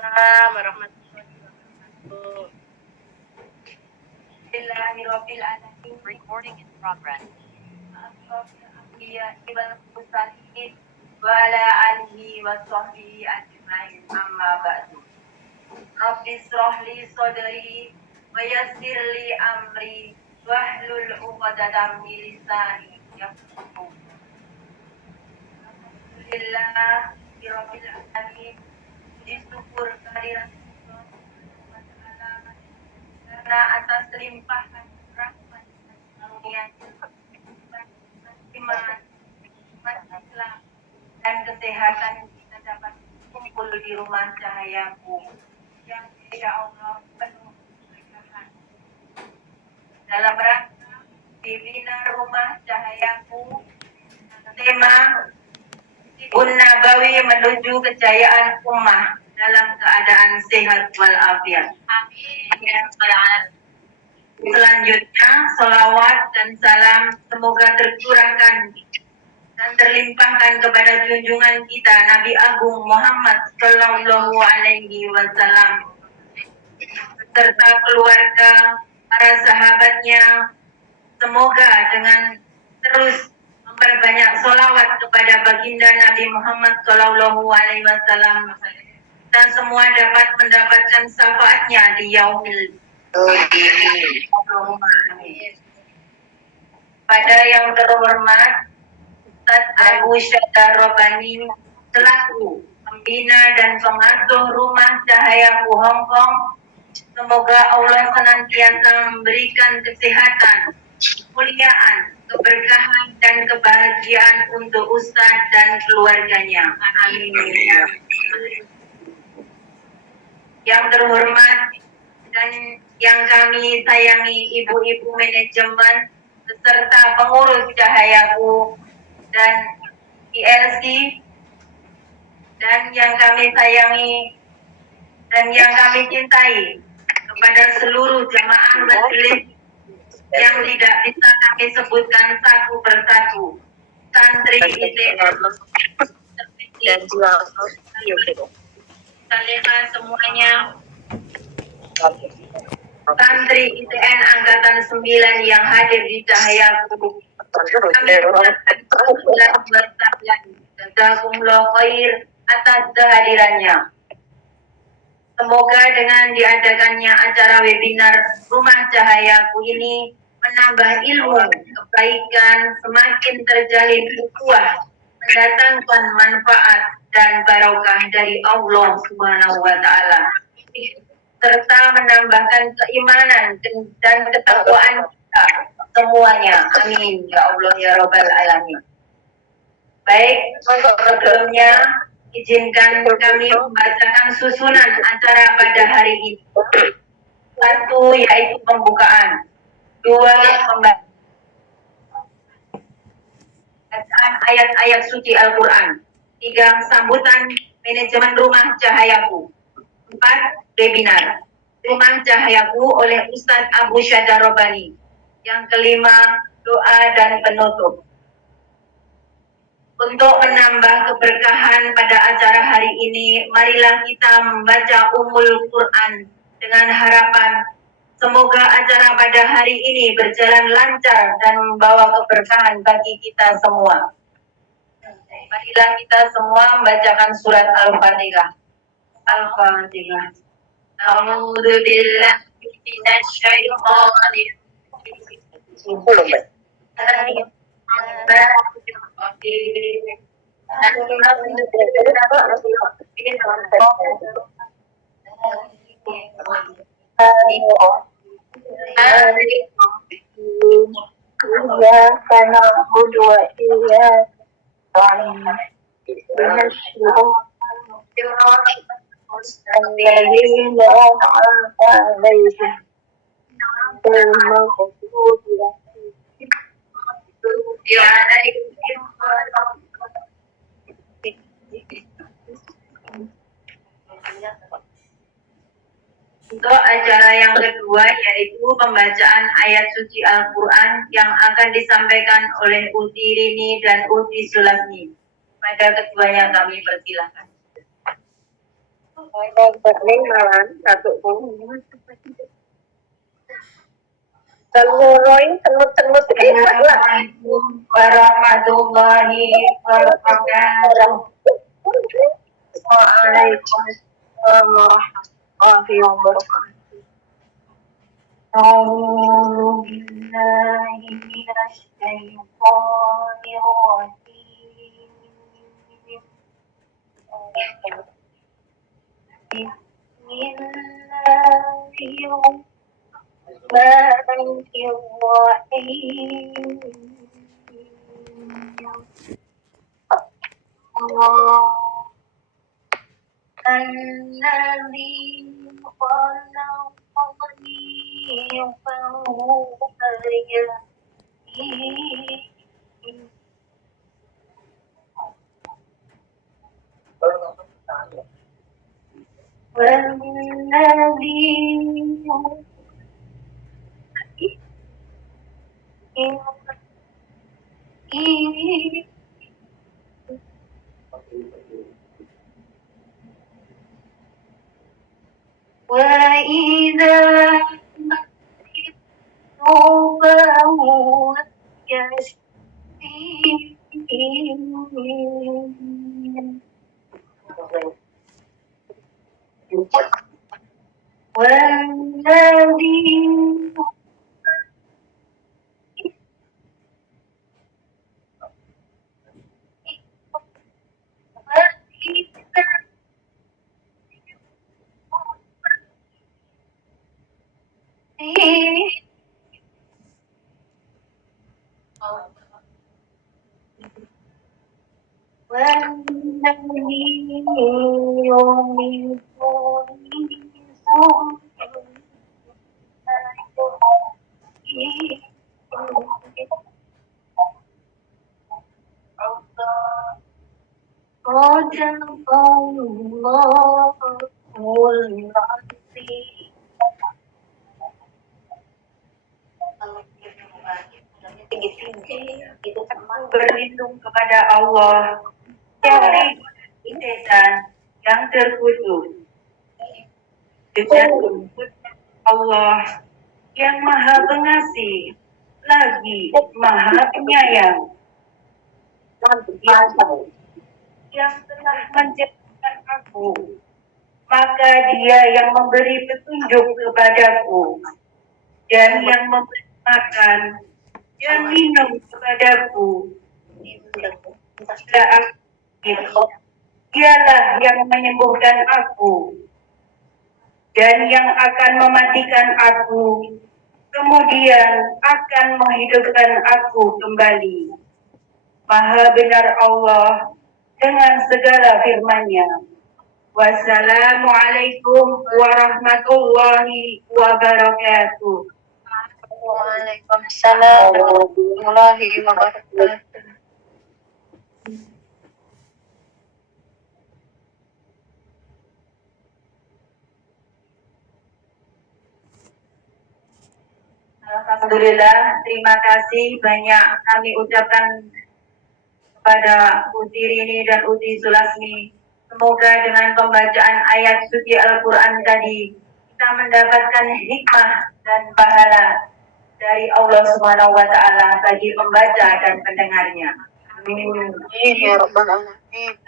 Waalaikumsalam warahmatullahi wabarakatuh. Bismillahirabbil alamin. Recording in progress. Wa ala alihi wa sahbihi ajma'in amma ba'du. Rabbi shrah li sadri wa yassir li amri wahlul 'uqdatam min lisani yafqahu. Alhamdulillah rabbil alamin. Syukur kehadiran karena atas limpahan rahmat dan karunia-Nya, iman, Islam dan kesehatan kita dapat kumpul di rumah cahayaku yang insya Allah penuh keberkahan. Dalam rangka webinar rumah cahayaku, tema Nabawi menuju kejayaan ummah dalam keadaan sehat walafiat. Amin. Selanjutnya, salawat dan salam semoga tercurahkan dan terlimpahkan kepada junjungan kita Nabi Agung Muhammad Sallallahu Alaihi Wasallam serta keluarga, para sahabatnya. Semoga dengan terus memperbanyak salawat kepada baginda Nabi Muhammad Sallallahu Alaihi Wasallam dan semua dapat mendapatkan syafaatnya di yaumil. Pada yang terhormat Ustaz Abu Syadar Robani selaku pembina dan pengasuh Rumah Cahayaku Hongkong, semoga Allah senantiasa memberikan kesehatan, kemuliaan, keberkahan dan kebahagiaan untuk Ustaz dan keluarganya. Amin. Yang terhormat dan yang kami sayangi ibu-ibu manajemen beserta pengurus Cahayaku dan ILC, dan yang kami sayangi dan yang kami cintai, kepada seluruh jamaah majelis yang tidak bisa kami sebutkan satu persatu, santri ITN dan Salihah semuanya, santri ITN Angkatan 9 yang hadir di Cahayaku. Kami mengucapkan jazakumullah khair atas kehadirannya. Semoga dengan diadakannya acara webinar Rumah Cahayaku ini menambah ilmu, kebaikan, semakin terjalin ukhuwah, mendatangkan manfaat dan barokah dari Allah Subhanahu wa Ta'ala, serta menambahkan keimanan dan ketakwaan kita semuanya. Amin ya Allah ya Rabbal Alamin. Baik, sebelumnya izinkan kami membacakan susunan acara pada hari ini. 1 yaitu pembukaan, 2 pembacaan ayat-ayat suci Al-Quran, 3 sambutan manajemen Rumah Cahayaku, 4 webinar Rumah Cahayaku oleh Ustaz Abu Syadar Robani, yang kelima doa dan penutup. Untuk menambah keberkahan pada acara hari ini, marilah kita membaca Ummul Quran dengan harapan semoga acara pada hari ini berjalan lancar dan membawa keberkahan bagi kita semua. Marilah kita semua membacakan surat Al-Fatihah. Al-Fatihah. A'udzu billahi minasy syaithanir rajim. Untuk acara yang kedua yaitu pembacaan ayat suci Al-Quran yang akan disampaikan oleh Uti Rini dan Uti Sulasmi. Pada keduanya kami persilahkan. Bening malan satu pun. Teluroi tenut-tenut. Assalamualaikum warahmatullahi wabarakatuh. Waalaikumsalam warahmatullahi wabarakatuh. أعوذ بالله من الشيطان الرجيم. بسم الله الرحمن الرحيم. الذي خلقني فهو يهدين. والذي وإذا مرضت فهو يشفين. والذي والذي يميتني ثم صدق الله العظيم. Berlindung kepada Allah dari setan yang terkutuk. Dengan Allah yang Maha Pengasih lagi Maha Penyayang, yang telah menciptakan aku, maka Dia yang memberi petunjuk kepadaku dan yang memberi makan dan minum kepadaku. Dialah yang menyembuhkan aku dan yang akan mematikan aku, kemudian akan menghidupkan aku kembali. Maha benar Allah dengan segala firman-Nya. Wassalamualaikum warahmatullahi wabarakatuh. Waalaikumsalam warahmatullahi wabarakatuh. Alhamdulillah, terima kasih banyak kami ucapkan kepada Uti Rini dan Uti Sulasmi. Semoga dengan pembacaan ayat suci Al-Quran tadi kita mendapatkan hikmah dan pahala dari Allah Subhanahu wa Ta'ala bagi pembaca dan pendengarnya. Amin. Ya Rabbal Alamin.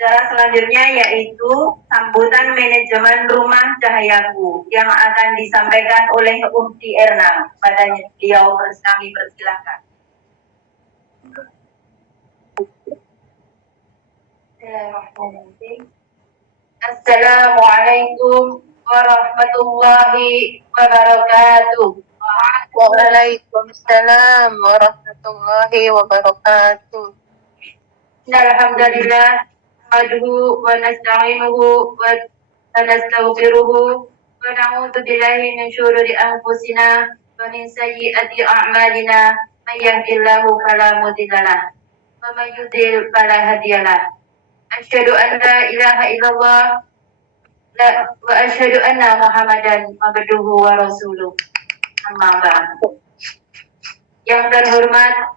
Cara selanjutnya yaitu sambutan manajemen Rumah Cahayaku yang akan disampaikan oleh Ukti Erna. Padanya beliau kami persilakan. Assalamualaikum warahmatullahi wabarakatuh. Waalaikumsalam warahmatullahi wabarakatuh. Alhamdulillah, nahmaduhu wa nasta'inuhu wa nastaghfiruhu wa na'udzu billahi min syururi anfusina wa min sayyiati a'malina. May yahdihillahu fala mudilla lahu wa may yudlil fala hadiya lahu. Asyhadu an la ilaha illallah wa asyhadu anna Muhammadan abduhu wa rasuluh. Amma ba'd. Yang terhormat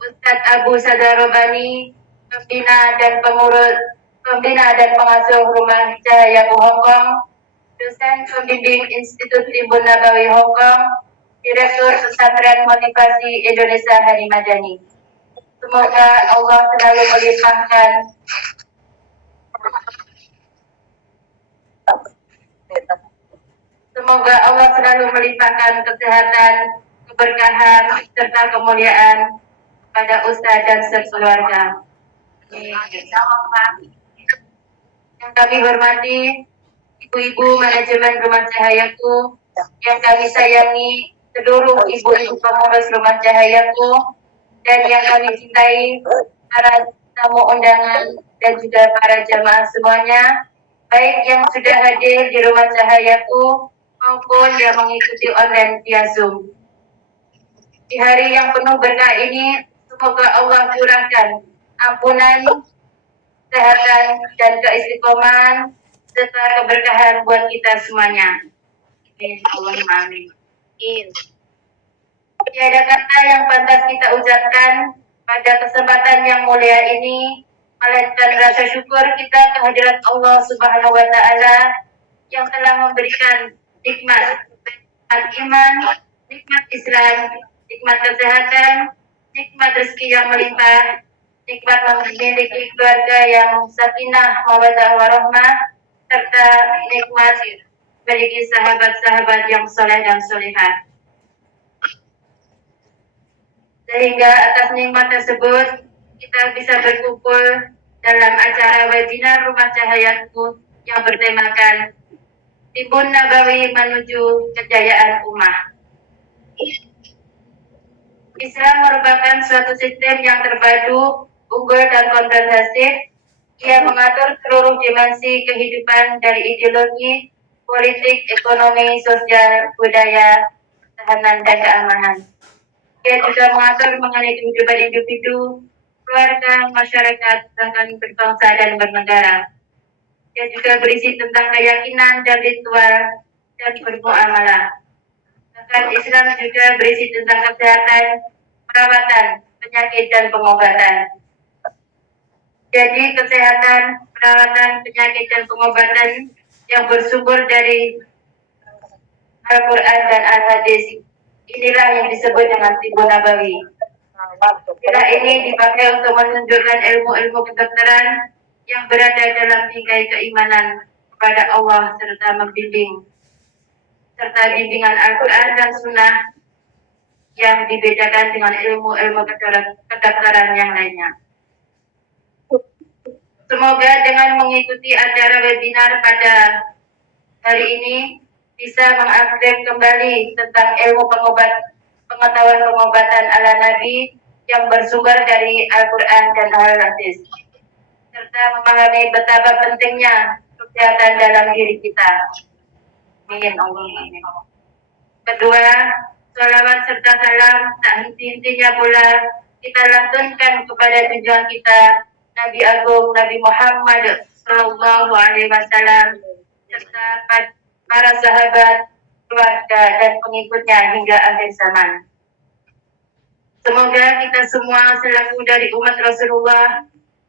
Ustadz Abu Sadarobani, pembina dan pengurus Pembina dan pengasuh Rumah Cahaya Hong Kong, dosen pembimbing Institut Timbun Nabawi Hong Kong, Direktur Pesantren Motivasi Indonesia Hani Madani. Semoga Allah selalu melimpahkan kesehatan, keberkahan, serta kemuliaan pada Ustadz dan sekeluarga. Yang kami hormati ibu-ibu manajemen Rumah Cahayaku, yang kami sayangi seluruh ibu-ibu pengurus Rumah Cahayaku, dan yang kami cintai para tamu undangan dan juga para jamaah semuanya, baik yang sudah hadir di Rumah Cahayaku maupun yang mengikuti online via Zoom. Di hari yang penuh berkah ini, semoga Allah curahkan ampunan, kesehatan, dan keistiqomahan serta keberkahan buat kita semuanya. Amin. Allahumma amin. Tiada kata yang pantas kita ucapkan pada kesempatan yang mulia ini, melainkan rasa syukur kita kehadirat Allah Subhanahu wa Ta'ala yang telah memberikan nikmat iman, nikmat Islam, nikmat kesehatan, nikmat rezeki yang melimpah, nikmat memiliki keluarga yang sakinah, mawaddah warahmah, serta nikmat memiliki sahabat-sahabat yang soleh dan solehah. Sehingga atas nikmat tersebut kita bisa berkumpul dalam acara webinar Rumah Cahayaku yang bertemakan Timbun Nabawi menuju kejayaan ummah. Islam merupakan suatu sistem yang terpadu, unggul dan komprehensif. Ia mengatur seluruh dimensi kehidupan dari ideologi, politik, ekonomi, sosial, budaya, pertahanan, dan keamanan. Ia juga mengatur mengenai kehidupan individu, keluarga, masyarakat, bahkan berbangsa dan bernegara. Ia juga berisi tentang keyakinan dan ritual dan bermuamalah. Bahkan Islam juga berisi tentang kesehatan, perawatan, penyakit, dan pengobatan. Jadi kesehatan, perawatan, penyakit, dan pengobatan yang bersumber dari Al-Quran dan Al-Hadis, inilah yang disebut dengan Timbun Nabawi. Istilah ini dipakai untuk menunjukkan ilmu-ilmu kedokteran yang berada dalam bingkai keimanan kepada Allah serta bimbingan Al-Quran dan Sunnah yang dibedakan dengan ilmu-ilmu kedokteran yang lainnya. Semoga dengan mengikuti acara webinar pada hari ini bisa mengupgrade kembali tentang ilmu pengetahuan pengobatan ala Nabi yang bersumber dari Al-Quran dan Al-Hadis, serta memahami betapa pentingnya kesehatan dalam diri kita. Amin. Kedua, sholawat serta salam tak henti-hentinya pula kita lantunkan kepada junjungan kita Nabi Agung Nabi Muhammad Sallallahu Alaihi Wasallam serta para sahabat, keluarga, dan pengikutnya hingga akhir zaman. Semoga kita semua selaku dari umat Rasulullah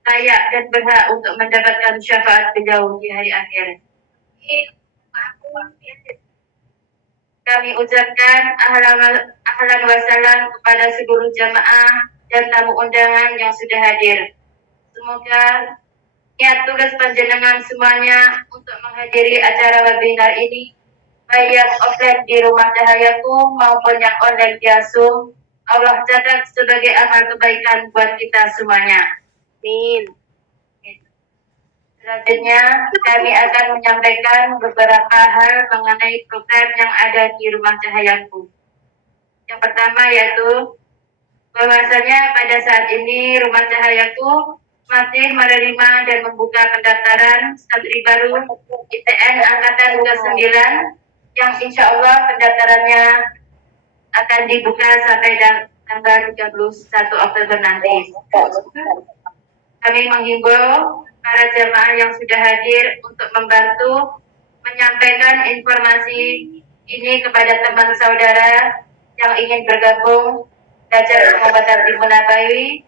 layak dan berhak untuk mendapatkan syafaat beliau di hari akhir. Kami ucapkan ahlan wa salam kepada seluruh jamaah dan tamu undangan yang sudah hadir. Semoga niat tulus panjenengan semuanya untuk menghadiri acara webinar ini, baik yang offline di Rumah Cahayaku maupun yang online via Zoom, Allah catat sebagai amal kebaikan buat kita semuanya. Amin. Selanjutnya, kami akan menyampaikan beberapa hal mengenai program yang ada di Rumah Cahayaku. Yang pertama yaitu bahwasanya pada saat ini Rumah Cahayaku masih menerima dan membuka pendaftaran santri baru ITN Angkatan ke-9 yang insya Allah pendaftarannya akan dibuka sampai tanggal 31 Oktober nanti. Kami menghimbau para jemaah yang sudah hadir untuk membantu menyampaikan informasi ini kepada teman saudara yang ingin bergabung belajar pengobatan Timbun Nabawi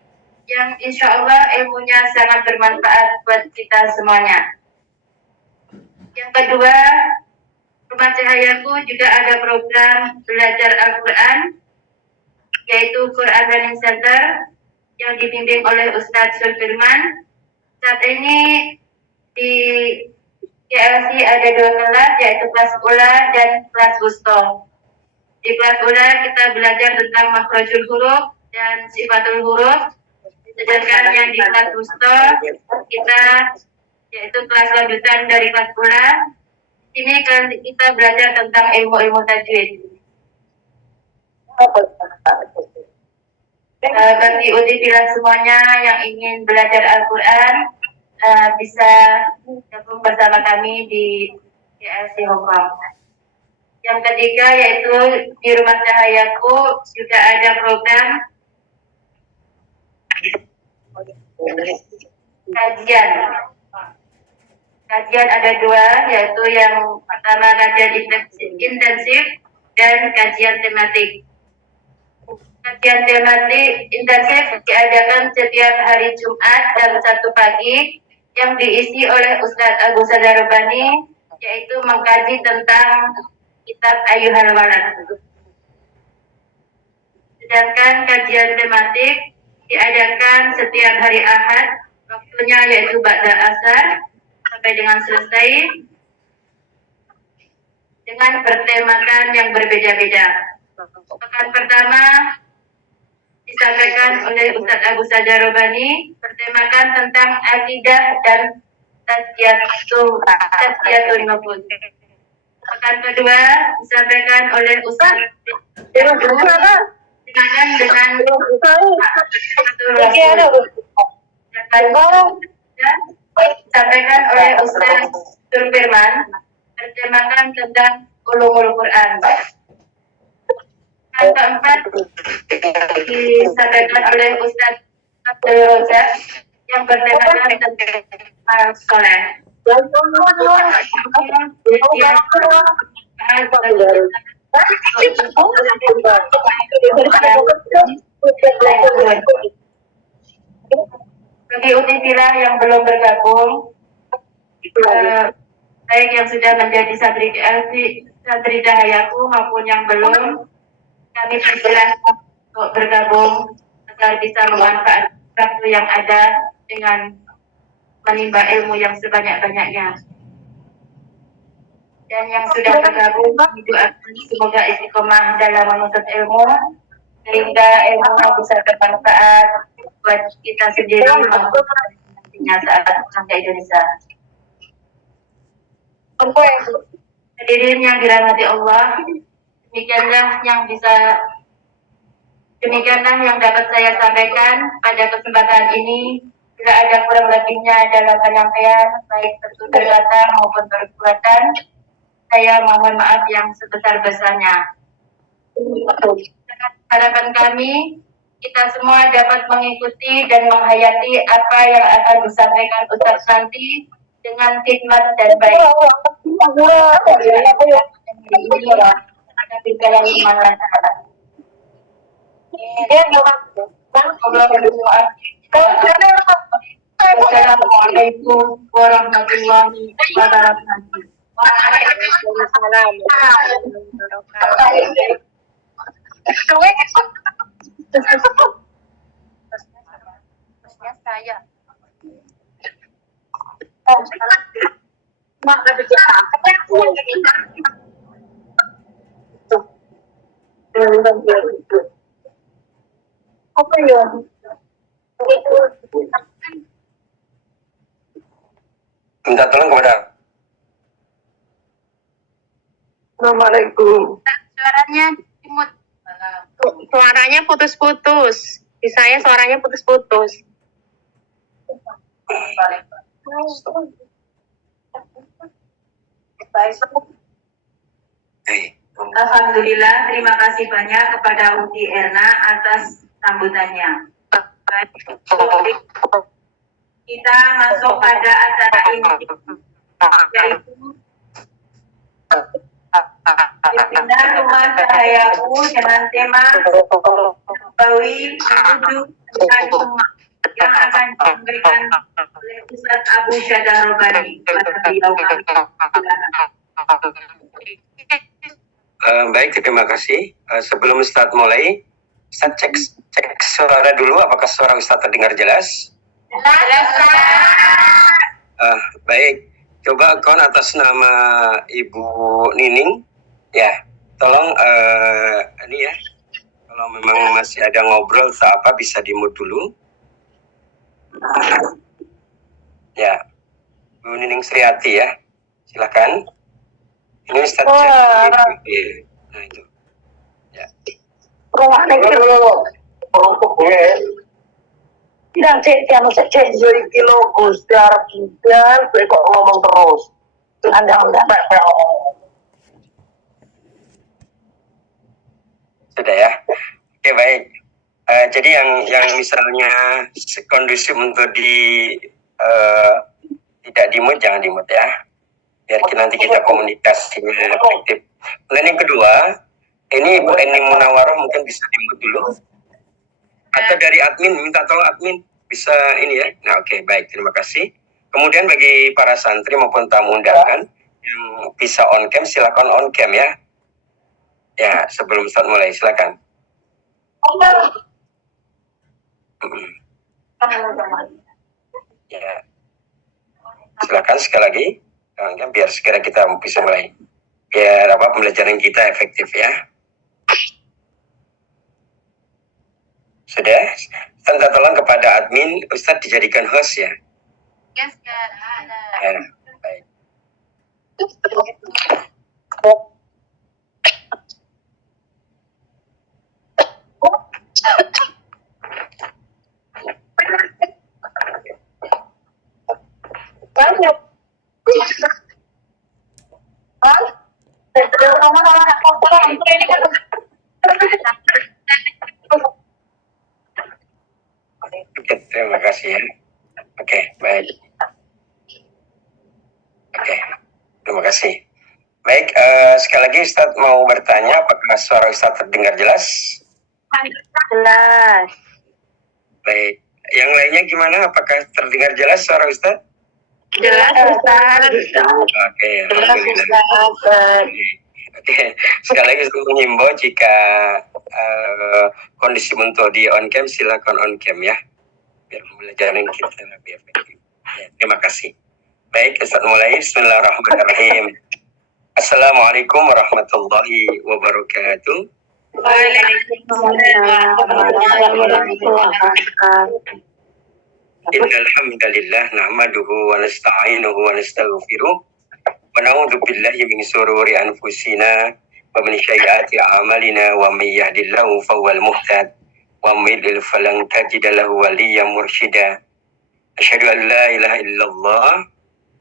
yang insya Allah ilmunya sangat bermanfaat buat kita semuanya. Yang kedua, Rumah Cahayaku juga ada program belajar Al-Quran, yaitu Quran Learning Center, yang dibimbing oleh Ustadz Sulfirman. Saat ini di GLC ada 2 kelas, yaitu kelas Ula dan kelas Wusto. Di kelas Ula kita belajar tentang makhrajul huruf dan sifatul huruf, sedangkan yang di kelas Wusto kita yaitu kelas lanjutan dari kelas Ula. Ini kan kita belajar tentang ilmu-ilmu tajwid. Bagi udipila semuanya yang ingin belajar Al-Quran bisa gabung bersama kami di GLC Hongkong. Yang ketiga yaitu di Rumah Cahayaku juga ada program kajian. Kajian ada 2, yaitu yang pertama kajian intensif dan kajian tematik. Kajian tematik intensif diadakan setiap hari Jumat jam 1 pagi yang diisi oleh Ustadz Abu Sadarubani, yaitu mengkaji tentang kitab Ayyuhal Walad. Sedangkan kajian tematik diadakan setiap hari Ahad, waktunya yaitu ba'da asar sampai dengan selesai, dengan bertemakan yang berbeda-beda. Pekan pertama disampaikan oleh Ustadz Abu Sadarubani, bertemakan tentang akidah dan tazkiyatun nufus. Pekan kedua disampaikan oleh Ustadz bertemakan dengan disampaikan oleh Ustadz Sulfirman, bertemakan tentang ulumul Quran. Yang keempat disampaikan oleh Ustadz Abdul Rozak yang bertemakan tentang amal soleh. Bagi udipila yang belum bergabung, baik yang sudah menjadi santri Cahayaku maupun yang belum, kami persilahkan untuk bergabung agar bisa memanfaatkan waktu yang ada dengan menimba ilmu yang sebanyak-banyaknya. Dan yang sudah bergabung, didoakan semoga istiqomah dalam menuntut ilmu, sehingga ilmunya bisa bermanfaat buat kita sendiri maupun nantinya saat pulang ke Indonesia. Hadirin yang dirahmati Allah, demikianlah yang dapat saya sampaikan pada kesempatan ini. Bila ada kurang lebihnya dalam penyampaian, baik tertutur kata maupun perbuatan, saya mohon maaf yang sebesar-besarnya. Harapan kami, kita semua dapat mengikuti dan menghayati apa yang akan disampaikan Ustaz nanti dengan hikmat dan baik. Assalamualaikum warahmatullahi wabarakatuh. Waalaikumsalam warahmatullahi wabarakatuh. Saya. Apa ya? Minta tolong kepada. Assalamualaikum. Suaranya imut. Suaranya putus-putus. Di saya suaranya putus-putus. Alhamdulillah, terima kasih banyak kepada Uti Erna atas sambutannya. Kita masuk pada acara ini, yaitu Seminar Rumah Cahayaku dengan tema Bawi Hidup dengan Umat. yang akan diberikan oleh Ustadz Abu Syada Robani. Pada beliau kami baik, terima kasih. Sebelum Ustadz mulai, Ustadz cek suara dulu, apakah suara Ustadz terdengar jelas? Jelas, Baik, coba akun atas nama Ibu Nining, ya, tolong ini ya, kalau memang masih ada ngobrol atau apa bisa di-mute dulu. Ya, Bu Nining Sriati ya, silakan. Ini Ustadz cek. Nah itu. Ya. Tidak cek, anu cek iki lho Gusti arep jindan, kowe kok ngomong terus. Anda Sudah ya. Oke, baik. Jadi yang misalnya kondusif untuk tidak di-mute, jangan di-mute ya. Biar nanti kita komunikasinya efektif. Kemudian yang kedua, ini Ibu Eni Munawaroh mungkin bisa di-mute dulu. Atau dari admin, minta tolong admin bisa ini ya. Nah, oke, baik, terima kasih. Kemudian bagi para santri maupun tamu undangan yang bisa on cam, silakan on cam ya. Ya, sebelum start mulai, silakan. Ya, silakan sekali lagi. Biar segera kita bisa mulai. Biar pembelajaran kita efektif ya. Sudah, minta tolong kepada admin, Ustadz dijadikan host ya. Yes, ada. Ya, baik. banyak. Oke, terima kasih ya. Oke, baik. Oke, terima kasih. Baik, sekali lagi Ustadz mau bertanya, apakah suara Ustadz terdengar jelas? Jelas. Baik, yang lainnya gimana? Apakah terdengar jelas suara Ustadz? Jelas, Ustaz. Oke, alhamdulillah. Oke, sekali lagi saya mengimbau jika kondisi untuk di on cam, silakan on cam ya, biar pembelajaran kita lebih efektif. Ya, terima kasih. Baik, Ustaz mulai. Bismillahirrahmanirrahim. Assalamualaikum warahmatullahi wabarakatuh. Waalaikumsalam warahmatullahi wabarakatuh. Innal hamdalillah nahmaduhu wa nasta'inuhu wa nastaghfiruh wa na'udzu billahi min shururi anfusina wa min sayyiati a'malina wa may yahdihillahu fahuwal muhtad wa may yudlil falan tajida lahu waliyyan mursyida. Asyhadu an la ilaha illallah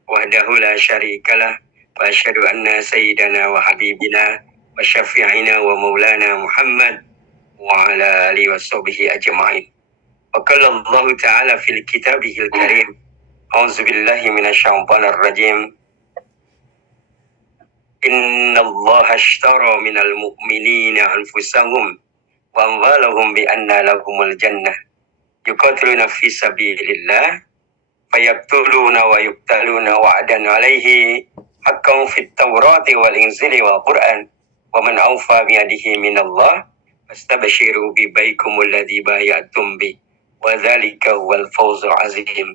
wahdahu la syarikalah wa asyhadu anna sayyidana wa habibina wa syafi'ina wa maulana Muhammad wa ala alihi wa sahbihi ajma'in. Wa qala Allah ta'ala fil kitabihil karim. A'udzu billahi minasyaitonir rajim. Inna Allah ashtara minal mu'minina anfusahum wa amwalahum bi anna lahumul jannah. Yuqatiluna fi sabilillah fayaqtuluna wa yuqtaluna wa'dan 'alaihi haqqan fit Taurati wal Injili wal Qur'an wa man awfa bi yadihi minallah fastabshiru bi baikumul ladzi bay'atum bi wa dzalika huwal fawzul azim.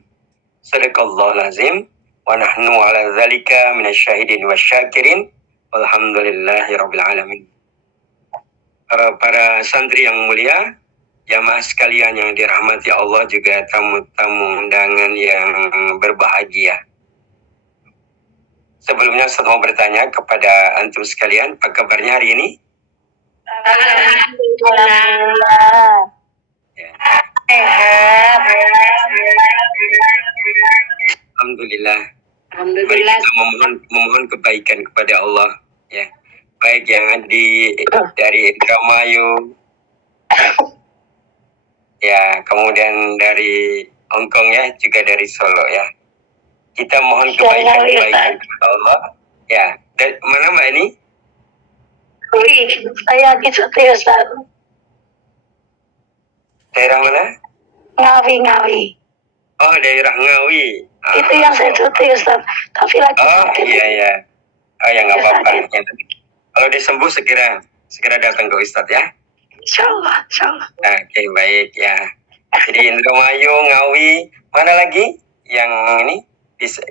Sadaqallahul azim wa nahnu 'ala dzalika minasyahidin wasyakirin walhamdulillahirabbil alamin. Para santri yang mulia, jamaah sekalian yang dirahmati Allah, juga tamu-tamu undangan yang berbahagia. Sebelumnya saya mau bertanya kepada antum sekalian, apa kabarnya hari ini? Alhamdulillah. Ya. Sehat. Alhamdulillah. Mari Alhamdulillah. kita memohon kebaikan kepada Allah. Ya, baik yang dari Indramayu, ya, kemudian dari Hongkong ya, juga dari Solo ya. Kita mohon kebaikan kepada Allah. Ya, dari mana Mbak ini? Saya di Setia, Ustaz. Daerah mana? Ngawi. Oh, daerah Ngawi. Itu yang saya cuti Ustaz. Tapi lagi Oh, cuti. iya. Oh, ya nggak apa-apa. Kalau dia sembuh segera datang ke Ustadz ya. Insyaallah. Oke, baik ya. Jadi Indramayu, Ngawi, mana lagi yang ini?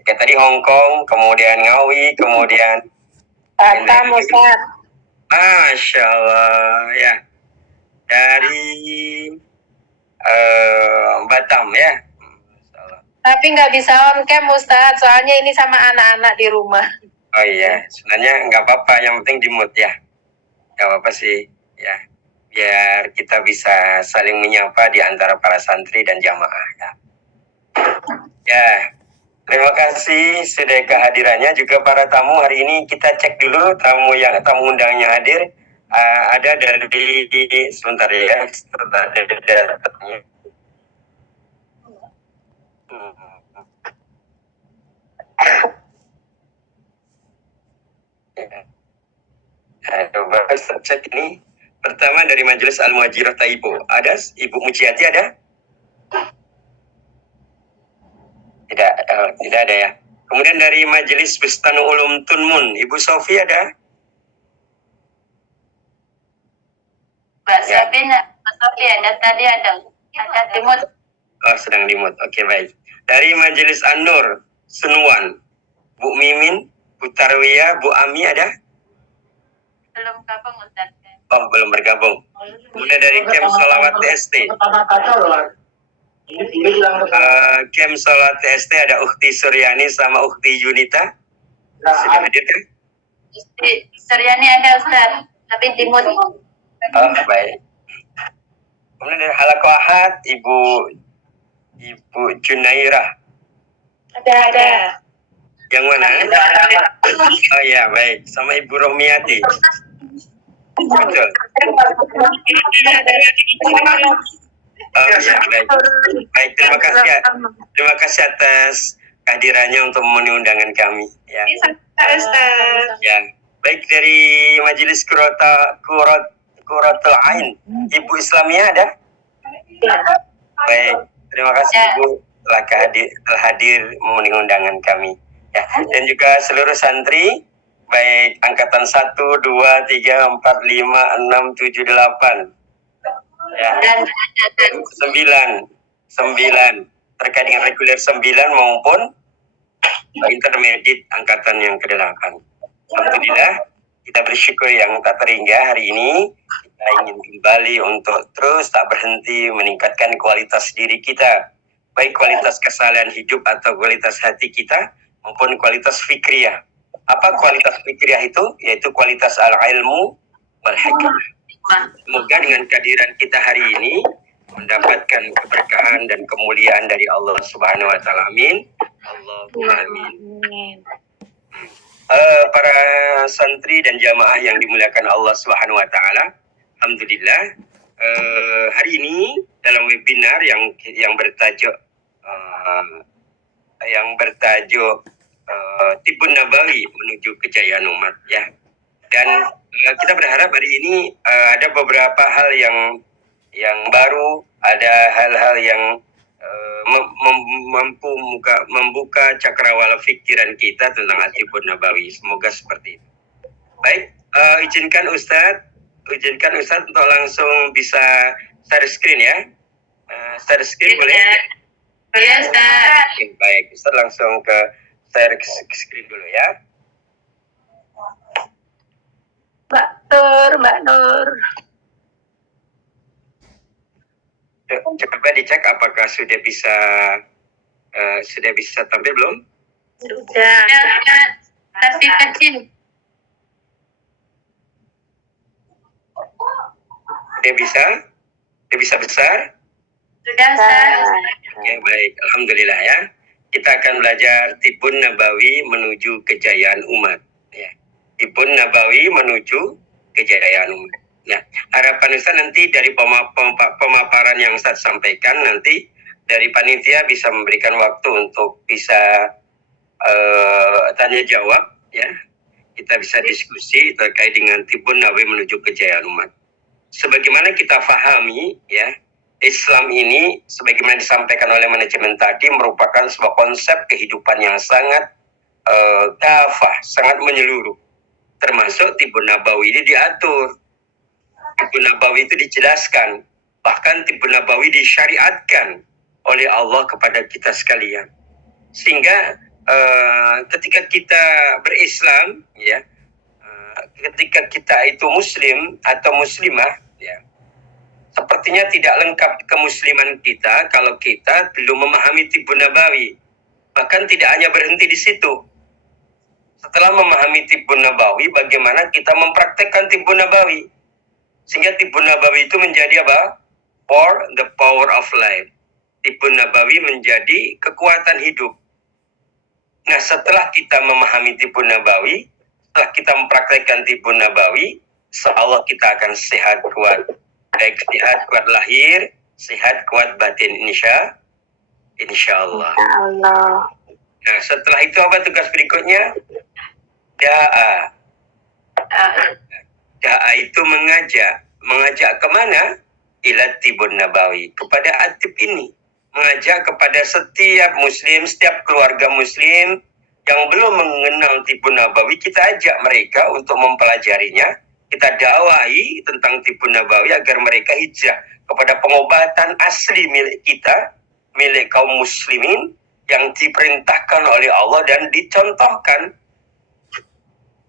Kayak tadi Hong Kong, kemudian Ngawi, kemudian Batam Ustaz. Masya Allah ya. Dari Batam ya. Tapi nggak bisa on cam Ustaz, soalnya ini sama anak-anak di rumah. Oh iya, sebenarnya nggak apa-apa, yang penting di mood ya. Nggak apa-apa sih, ya. Biar kita bisa saling menyapa di antara para santri dan jamaah ya. Ya, terima kasih sudah kehadirannya juga para tamu. Hari ini kita cek dulu tamu undangnya hadir. Ada dari sebentar ya, datanya. Coba cek ini. Pertama dari Majelis Al-Muhajirah Taibo. Ada Ibu Muciati ada? Tidak ada ya. Kemudian dari Majelis Bustanul Ulum Tunmun, Ibu Sofi ada? Mbak Sofi ada tadi ada timut. Oh, sedang limut. Oke, baik. Dari Majelis An-Nur, Sunuan, Bu Mimin, Bu Tarwiyah, Bu Ami ada? Belum gabung Ustaz. Oh, belum bergabung. Kemudian dari Kem Solawat TST. Kem Solawat TST ada Ukhti Suryani sama Ukhti Yunita. Sudah hadir kan? Suryani ada Ustaz, tapi timut. Oh, baik. Kemudian dari Halaqah Ahad, Ibu Junairah. Ada. Yang mana? Oh ya, baik. Sama Ibu Rohmiati. Betul. Oh ya, baik. Baik, terima kasih atas kehadirannya untuk memenuhi undangan kami. Ya. Ya. Baik, dari Majelis Qurratul Ain, Ibu Islamiyah ada? Baik, terima kasih Ibu telah hadir memenuhi undangan kami. Ya, dan juga seluruh santri, baik angkatan 1, 2, 3, 4, 5, 6, 7, 8. Ya. 9 terkait dengan reguler 9 maupun intermediate angkatan yang ke-8. Alhamdulillah, kita bersyukur yang tak terhingga hari ini kita ingin kembali untuk terus tak berhenti meningkatkan kualitas diri kita, baik kualitas kesalahan hidup atau kualitas hati kita maupun kualitas fikriyah. Apa kualitas fikriyah itu? Yaitu kualitas al-ilmu wal hikmah. Semoga dengan kehadiran kita hari ini mendapatkan keberkahan dan kemuliaan dari Allah Subhanahu wa taala. Amin. Allahumma amin. Para santri dan jamaah yang dimuliakan Allah Subhanahu wa taala, alhamdulillah hari ini dalam webinar yang bertajuk Tibbun Nabawi menuju kejayaan umat ya. Dan kita berharap hari ini ada beberapa hal yang baru, ada hal-hal yang mampu membuka cakrawala pikiran kita tentang Tibbun Nabawi. Semoga seperti itu. Baik, izinkan Ustadz untuk langsung bisa share screen ya. Share screen boleh? Boleh Ustaz. Oke, baik, Ustadz langsung ke share screen dulu ya. Mbak Nur. Coba dicek apakah sudah bisa tampil belum? Sudah. Tapi kecil. Sudah bisa besar? Sudah Ustaz. Oke, baik, alhamdulillah ya. Kita akan belajar Tibbun Nabawi menuju kejayaan umat. Ya. Tibbun Nabawi menuju kejayaan umat. Nah, harapan Ustaz nanti dari pemaparan yang Ustaz sampaikan nanti dari panitia bisa memberikan waktu untuk bisa tanya jawab ya. Kita bisa diskusi terkait dengan Tibbun Nabawi menuju kejayaan umat. Sebagaimana kita fahami ya, Islam ini sebagaimana disampaikan oleh manajemen tadi merupakan sebuah konsep kehidupan yang sangat kafah, sangat menyeluruh. Termasuk Tibun Nabawi ini diatur. Tibun Nabawi itu dijelaskan. Bahkan Tibun Nabawi disyariatkan oleh Allah kepada kita sekalian. Sehingga ketika kita berislam, ya, ketika kita itu muslim atau muslimah, ya, sepertinya tidak lengkap kemusliman kita kalau kita belum memahami Tibun Nabawi. Bahkan tidak hanya berhenti di situ. Setelah memahami Tibun Nabawi, bagaimana kita mempraktekkan Tibun Nabawi. Sehingga Tibun Nabawi itu menjadi apa? For the power of life. Tibun Nabawi menjadi kekuatan hidup. Nah, setelah kita memahami Tibun Nabawi, setelah kita mempraktekkan Tibun Nabawi, insyaallah kita akan sehat kuat. Baik sehat kuat lahir, sehat kuat batin, insyaallah. Allah. Nah, setelah itu apa tugas berikutnya? Da'a. Da'a itu mengajak kemana? Ila Tibun Nabawi, kepada atib ini. Mengajak kepada setiap muslim, setiap keluarga muslim yang belum mengenal Tibun Nabawi, kita ajak mereka untuk mempelajarinya. Kita dakwahi tentang Tibun Nabawi agar mereka hijrah kepada pengobatan asli milik kita, milik kaum muslimin yang diperintahkan oleh Allah dan dicontohkan.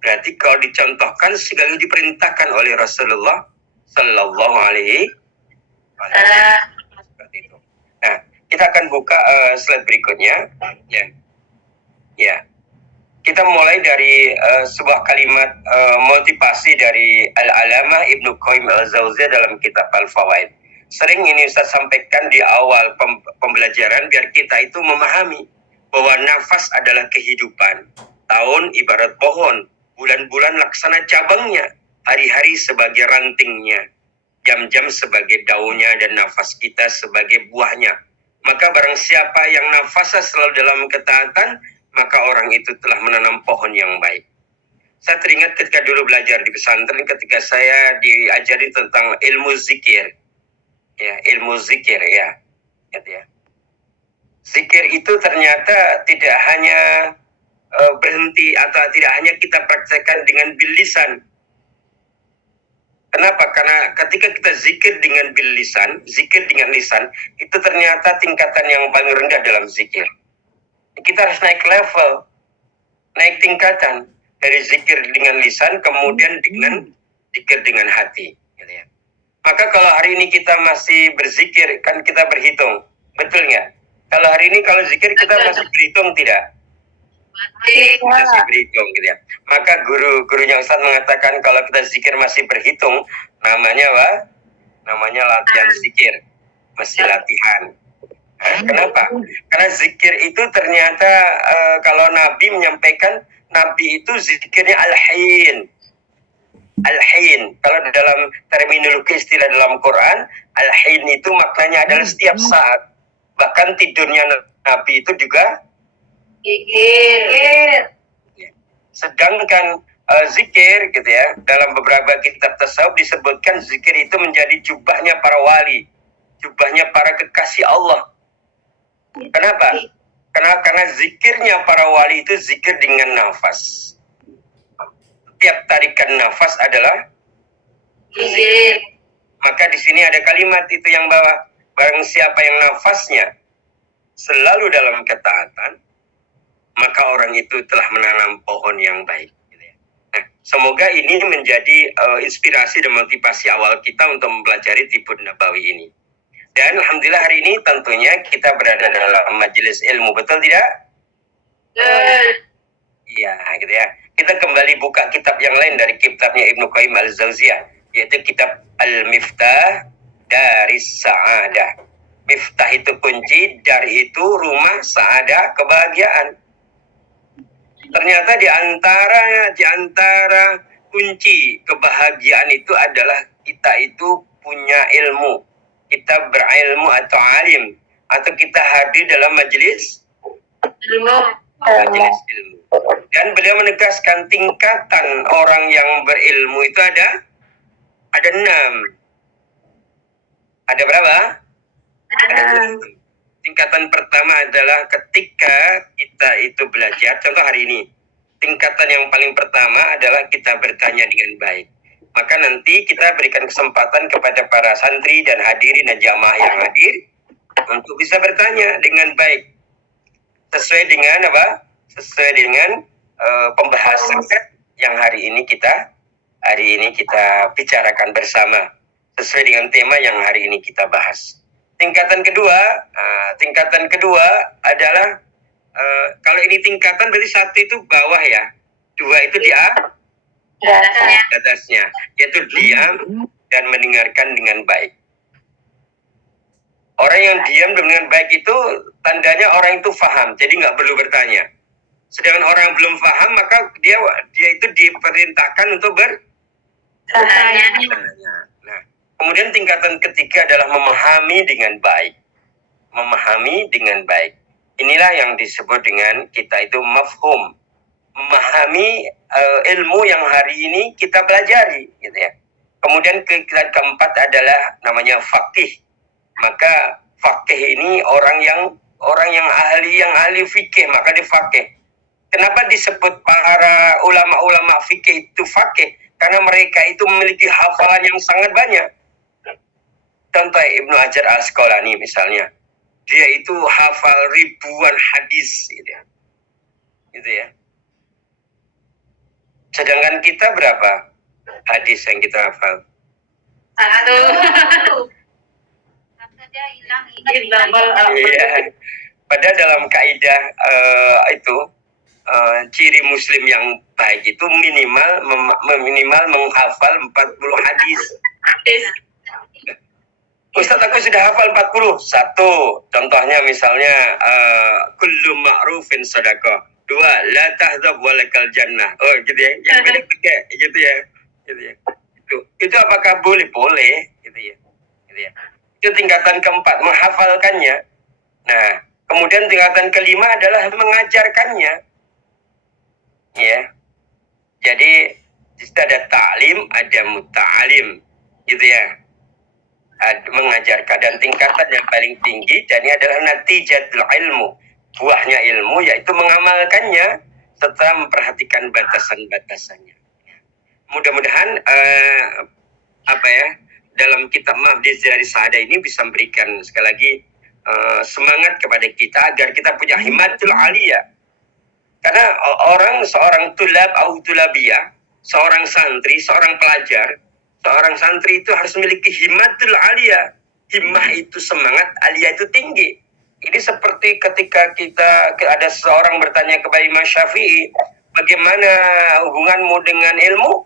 Berarti kalau dicontohkan sekali diperintahkan oleh Rasulullah Sallallahu Alaihi Wasallam. Seperti itu. Nah, kita akan buka slide berikutnya. Ya. Kita mulai dari sebuah kalimat motivasi dari Al-Alamah Ibnu Qayyim Al-Jauziyah dalam kitab Al-Fawaid. Sering ini Ustaz sampaikan di awal pembelajaran biar kita itu memahami bahwa nafas adalah kehidupan. Tahun ibarat pohon, bulan-bulan laksana cabangnya, hari-hari sebagai rantingnya, jam-jam sebagai daunnya, dan nafas kita sebagai buahnya. Maka barang siapa yang nafasnya selalu dalam ketaatan, maka orang itu telah menanam pohon yang baik. Saya teringat ketika dulu belajar di pesantren, ketika saya diajari tentang ilmu zikir. Ya, ilmu zikir, ya. Gitu ya. Zikir itu ternyata tidak hanya berhenti atau tidak hanya kita praktekkan dengan bil lisan. Kenapa? Karena ketika kita zikir dengan bil lisan, zikir dengan lisan, itu ternyata tingkatan yang paling rendah dalam zikir. Kita harus naik level, naik tingkatan dari zikir dengan lisan, kemudian dengan zikir dengan hati. Gitu ya. Maka kalau hari ini kita masih berzikir, kan kita berhitung, betul nggak? Kalau hari ini kalau zikir kita masih berhitung tidak? Masih berhitung, gitu ya. Maka gurunya Ustaz mengatakan kalau kita zikir masih berhitung, namanya apa? Namanya latihan zikir, masih latihan. Kenapa? Karena zikir itu ternyata kalau Nabi menyampaikan, Nabi itu zikirnya al-hin. Al-hin. Kalau dalam terminologi istilah dalam Quran, al-hin itu maknanya adalah setiap saat. Bahkan tidurnya Nabi itu juga zikir. Sedangkan zikir gitu ya, dalam beberapa kitab tasawuf disebutkan zikir itu menjadi jubahnya para wali, jubahnya para kekasih Allah. Kenapa? Karena zikirnya para wali itu zikir dengan nafas. Setiap tarikan nafas adalah zikir. Maka di sini ada kalimat itu yang bawah. Barang siapa yang nafasnya selalu dalam ketaatan, maka orang itu telah menanam pohon yang baik. Nah, semoga ini menjadi inspirasi dan motivasi awal kita untuk mempelajari Tibun Nabawi ini. Dan alhamdulillah hari ini tentunya kita berada dalam majelis ilmu, betul tidak? Iya, gitu ya. Kita kembali buka kitab yang lain dari kitabnya Ibnu Qayyim Al-Jauziyah, yaitu kitab Al-Miftah Daris Sa'adah. Miftah itu kunci, dar itu rumah, sa'adah kebahagiaan. Ternyata di antara kunci kebahagiaan itu adalah kita itu punya ilmu. Kita berilmu atau alim, atau kita hadir dalam majelis ilmu. Dan beliau menegaskan tingkatan orang yang berilmu itu ada 6. Ada berapa? Tingkatan pertama adalah ketika kita itu belajar, contoh hari ini, tingkatan yang paling pertama adalah kita bertanya dengan baik. Maka nanti kita berikan kesempatan kepada para santri dan hadirin dan jamaah yang hadir untuk bisa bertanya dengan baik. Sesuai dengan apa? Sesuai dengan pembahasan yang hari ini kita bicarakan bersama. Sesuai dengan tema yang hari ini kita bahas. Tingkatan kedua adalah kalau ini tingkatan berarti satu itu bawah ya, dua itu di atasnya, yaitu diam dan mendengarkan dengan baik. Orang yang diam dengan baik itu tandanya orang itu faham, jadi nggak perlu bertanya. Sedangkan orang yang belum faham maka dia itu diperintahkan untuk bertanya. Nah, kemudian tingkatan ketiga adalah memahami dengan baik. Memahami dengan baik. Inilah yang disebut dengan kita itu mafhum. Memahami ilmu yang hari ini kita pelajari, gitu ya. Kemudian keempat adalah namanya faqih. Maka faqih ini orang yang ahli fikih, maka dia faqih. Kenapa disebut para ulama-ulama fikih itu faqih? Karena mereka itu memiliki hafalan yang sangat banyak. Contoh Ibnu Hajar Al-Asqalani misalnya, dia itu hafal ribuan hadis, gitu ya. Sedangkan kita berapa hadis yang kita hafal? Satu. Iya. Padahal dalam kaidah ciri muslim yang baik itu minimal menghafal 40 hadis. Ustaz, aku sudah hafal 40. Satu, contohnya misalnya kullu ma'rufin sadaqah. Dua, la tahzab walakal jannah. Oh, gitu ya. Yang beda gitu ya. Itu apakah boleh? Boleh, gitu ya. Itu tingkatan keempat, menghafalkannya. Nah, kemudian tingkatan kelima adalah mengajarkannya. Ya. Jadi, di situ ada ta'lim, ada muta'alim. Gitu ya. Mengajarkan. Dan tingkatan yang paling tinggi, dan ini adalah natijatul ilmu. Buahnya ilmu, yaitu mengamalkannya setelah memperhatikan batasan-batasannya. Mudah-mudahan dalam kitab Mafdis dari Sa'ada ini bisa memberikan sekali lagi semangat kepada kita agar kita punya himmatul aliyah. Karena seorang tulab atau tulabiyah, seorang santri, seorang pelajar, seorang santri itu harus memiliki himmatul aliyah. Himmah itu semangat, aliyah itu tinggi. Ini seperti ketika ada seorang bertanya kepada Imam Syafi'i, bagaimana hubunganmu dengan ilmu?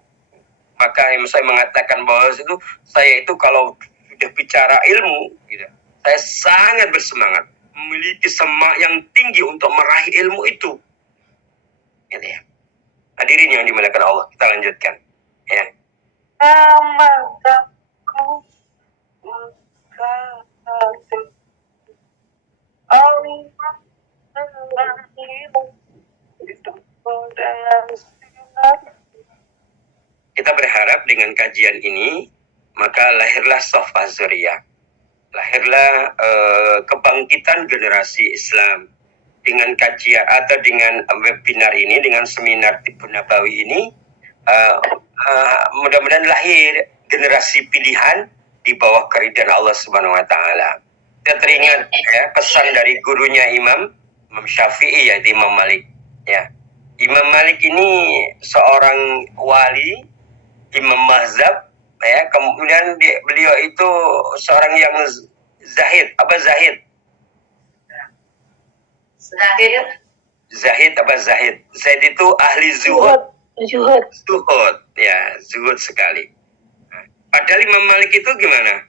Maka saya mengatakan bahwa saya itu kalau sudah bicara ilmu, gitu, saya sangat bersemangat, memiliki semangat yang tinggi untuk meraih ilmu itu. Gitu ya. Hadirin yang dimuliakan Allah, kita lanjutkan. Ya. Kita berharap dengan kajian ini, maka lahirlah Sofa Zuriyah. Lahirlah kebangkitan generasi Islam. Dengan kajian atau dengan webinar ini, dengan seminar Tibbun Nabawi ini, mudah-mudahan lahir generasi pilihan di bawah keridhaan Allah Subhanahu wa Ta'ala. Kita teringat ya, pesan dari gurunya Imam Syafi'i, yaitu Imam Malik. Ya. Imam Malik ini seorang wali, imam mazhab, ya. Kemudian beliau itu seorang yang zahid. Apa zahid? Zahid apa zahid? Zahid itu ahli zuhud. Zuhud, ya, zuhud sekali. Padahal Imam Malik itu gimana?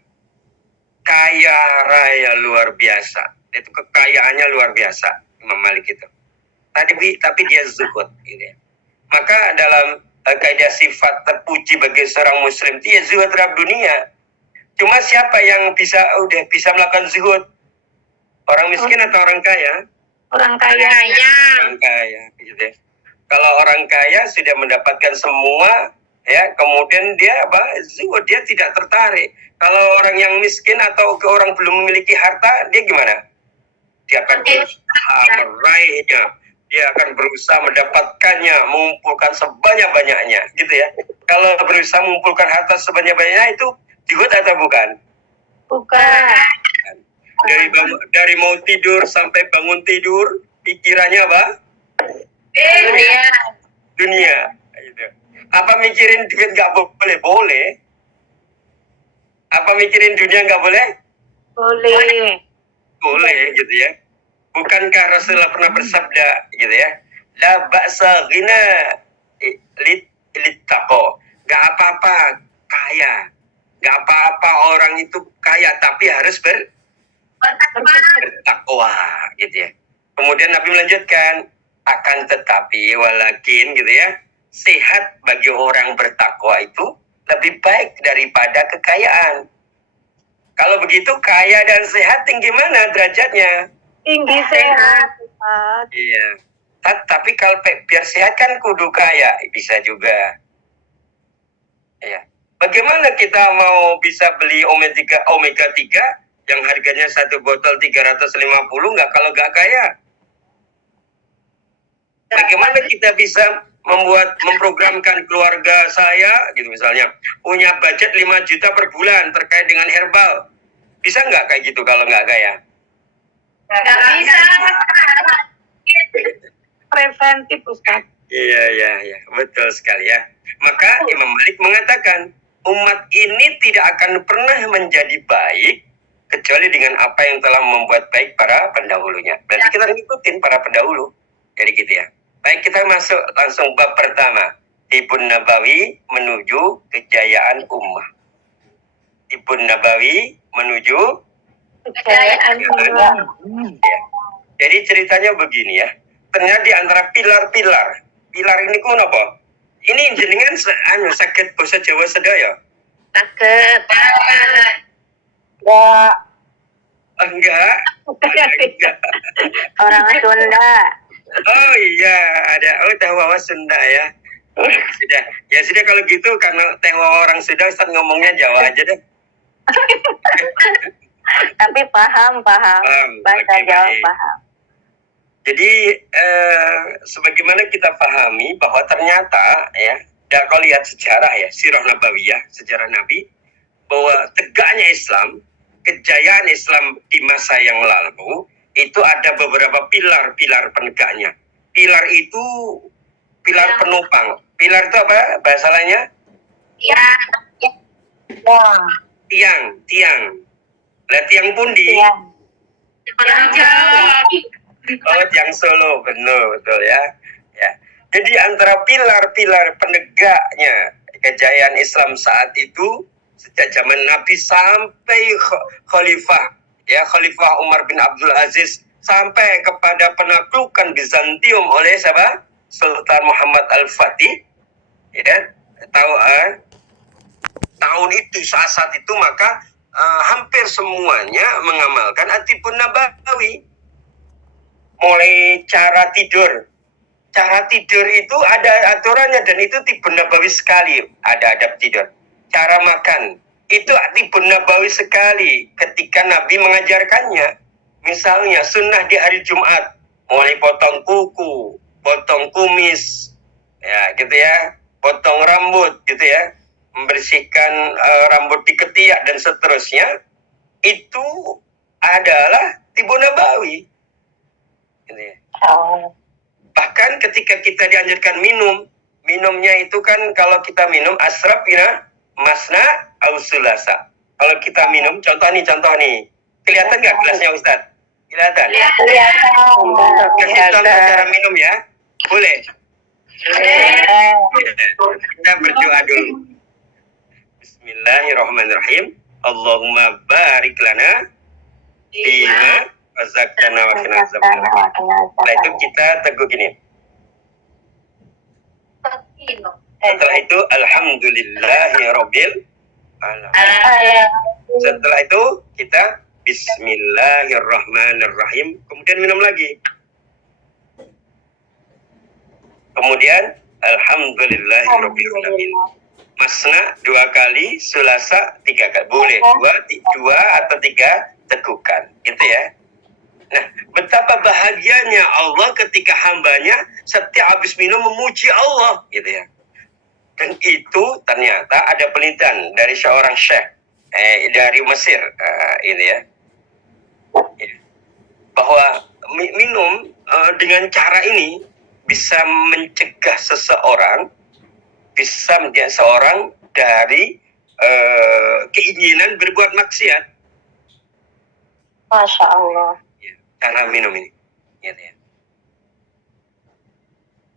Kaya raya luar biasa. Itu kekayaannya luar biasa, Imam Malik itu. Tapi dia zuhud, gitu ya. Maka dalam kaidah sifat terpuji bagi seorang muslim dia zuhud terhadap dunia. Cuma siapa yang bisa melakukan zuhud? Orang miskin atau orang kaya? Orang kaya. Orang kaya, gitu ya. Kalau orang kaya sudah mendapatkan semua ya, kemudian dia zuhud, dia tidak tertarik. Kalau orang yang miskin atau orang belum memiliki harta, dia gimana? Dia akan berusaha meraihnya, dia akan berusaha mendapatkannya, mengumpulkan sebanyak-banyaknya, gitu ya. Kalau berusaha mengumpulkan harta sebanyak-banyaknya itu zuhud atau bukan? Bukan. Dari mau tidur sampai bangun tidur, pikirannya apa? Dunia. Gitu. Apa mikirin duit nggak boleh? Boleh. Apa mikirin dunia nggak boleh? Boleh. Boleh, gitu ya. Bukankah Rasulullah pernah bersabda, gitu ya? La ba'sa ghina littaqo. Gak apa-apa kaya. Gak apa-apa orang itu kaya, tapi harus bertakwa, gitu ya. Kemudian Nabi melanjutkan, akan tetapi walakin, gitu ya, sehat bagi orang bertakwa itu lebih baik daripada kekayaan. Kalau begitu kaya dan sehat tinggi mana derajatnya? Tinggi sehat. Ustaz. Iya. Tapi kalau biar sehat kan kudu kaya, bisa juga. Iya. Bagaimana kita mau bisa beli omega 3 yang harganya satu botol 350 kalau nggak kaya? Bagaimana kita bisa memprogramkan keluarga saya, gitu misalnya, punya budget 5 juta per bulan terkait dengan herbal. Bisa nggak kayak gitu kalau nggak kaya? Nggak bisa. Preventif, Ustaz. Iya, betul sekali ya. Maka Imam Malik mengatakan, umat ini tidak akan pernah menjadi baik kecuali dengan apa yang telah membuat baik para pendahulunya. Berarti kita ngikutin para pendahulu. Jadi gitu ya. Baik, kita masuk langsung bab pertama. Ibn Nabawi menuju kejayaan ummah. Ibn Nabawi menuju Kejayaan kejayaan. Ya. Jadi ceritanya begini ya. Ternyata di antara pilar-pilar, pilar ini ku apa? Ini jenengan sakit basa Jawa sedaya? Takut. Enggak. Enggak. Orang Sunda. Oh iya, ada. Oh, teh wawa Sunda ya. Sudah. Ya sudah kalau gitu karena teh wawa orang Sunda, Ustaz ngomongnya Jawa aja deh. Tapi paham. Bahasa Oke, Jawa baik. paham. Jadi sebagaimana kita pahami bahwa ternyata ya, kalau lihat sejarah ya, sirah nabawiyah, sejarah Nabi, bahwa tegaknya Islam, kejayaan Islam di masa yang lalu itu ada beberapa pilar penegaknya. Pilar itu pilar penopang. Pilar itu apa bahasa lainnya? Tiang. Lah tiang pundi? Oh, tiang Solo, betul ya. Ya. Jadi antara pilar-pilar penegaknya kejayaan Islam saat itu sejak zaman Nabi sampai Khalifah Umar bin Abdul Aziz sampai kepada penaklukan Bizantium oleh siapa? Sultan Muhammad Al-Fatih. Ya, tahun itu saat itu maka hampir semuanya mengamalkan At-Tibbun Nabawi. Mulai cara tidur. Cara tidur itu ada aturannya dan itu Tibbun Nabawi sekali. Ada adab tidur. Cara makan. Itu Tibbun Nabawi sekali ketika Nabi mengajarkannya. Misalnya sunnah di hari Jumat. Mulai potong kuku, potong kumis. Ya gitu ya. Potong rambut gitu ya. Membersihkan rambut di ketiak dan seterusnya. Itu adalah Tibbun Nabawi. Gitu ya. Bahkan ketika kita dianjurkan minumnya itu kan kalau kita minum asrab masna ausulasa. Kalau kita minum, contoh nih. Kelihatan nggak gelasnya Ustaz? Kelihatan? Kasih contoh cara minum ya. Boleh? Kita berdoa dulu. Bismillahirrahmanirrahim. Allahumma barik lana fima razaqtana wa qina adzabannar. Setelah itu kita teguh gini. Setelah itu alhamdulillahirabbil alamin. Setelah itu kita bismillahirrahmanirrahim. Kemudian minum lagi. Kemudian alhamdulillahirabbil alamin. masna 2 kali, sulasa 3 kali. Boleh 2 atau 3 tegukan, gitu ya. Nah, betapa bahagianya Allah ketika hambanya setiap habis minum memuji Allah, gitu ya. Dan itu ternyata ada penelitian dari seorang syekh dari Mesir, ini ya, bahwa minum dengan cara ini bisa mencegah seseorang, bisa menjadi seorang dari keinginan berbuat maksiat. Masya Allah. Cara minum ini, gitu ya.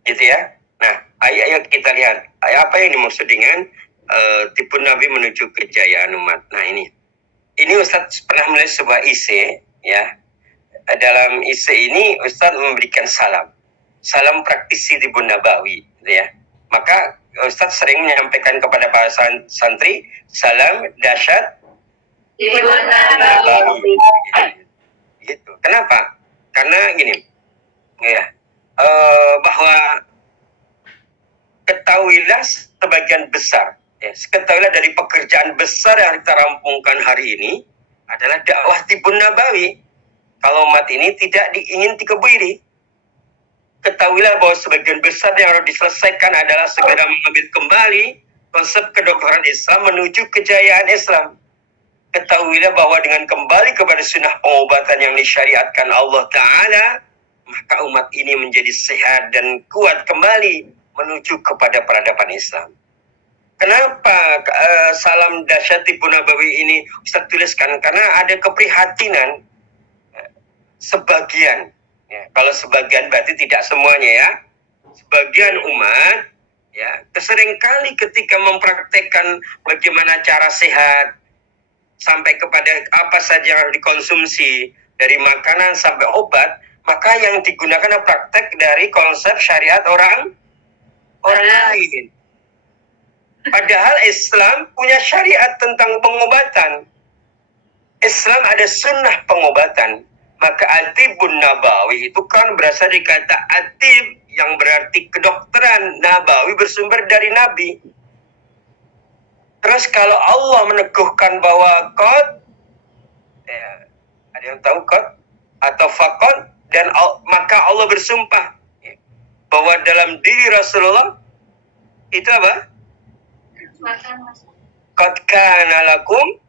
Gitu ya. Nah, ayo kita lihat apa yang dimaksud dengan tipu Nabi menuju kejayaan umat. Nah, ini Ustadz pernah menulis sebuah isi, ya. Dalam isi ini Ustadz memberikan salam praktisi tipu Nabawi, gitu ya. Maka Ustadz sering menyampaikan kepada para santri salam dahsyat Tipu Nabawi. Gitu. Kenapa? Karena gini, ya, bahwa ketahuilah sebagian besar, ya, ketahuilah dari pekerjaan besar yang kita rampungkan hari ini adalah dakwah tipu Nabawi. Kalau umat ini tidak ingin dikebiri, ketahuilah bahwa sebagian besar yang harus diselesaikan adalah segera mengambil kembali konsep kedokteran Islam menuju kejayaan Islam. Ketahuilah bahwa dengan kembali kepada sunnah pengobatan yang disyariatkan Allah Ta'ala, maka umat ini menjadi sehat dan kuat kembali menuju kepada peradaban Islam. Kenapa salam dahsyat tipu Nabawi ini Ustaz tuliskan? Karena ada keprihatinan sebagian, ya, kalau sebagian berarti tidak semuanya, ya, sebagian umat, ya, seringkali ketika mempraktekkan bagaimana cara sehat sampai kepada apa saja yang harus dikonsumsi dari makanan sampai obat, maka yang digunakan adalah praktek dari konsep syariat orang lain. Padahal Islam punya syariat tentang pengobatan. Islam ada sunnah pengobatan. Maka atibun nabawi itu kan berasal dari kata atib yang berarti kedokteran. Nabawi bersumber dari Nabi. Terus kalau Allah meneguhkan bahwa qad, ya, ada yang tahu qad atau faqad, dan maka Allah bersumpah, ya, bahwa dalam diri Rasulullah itu apa? Qad kana lakum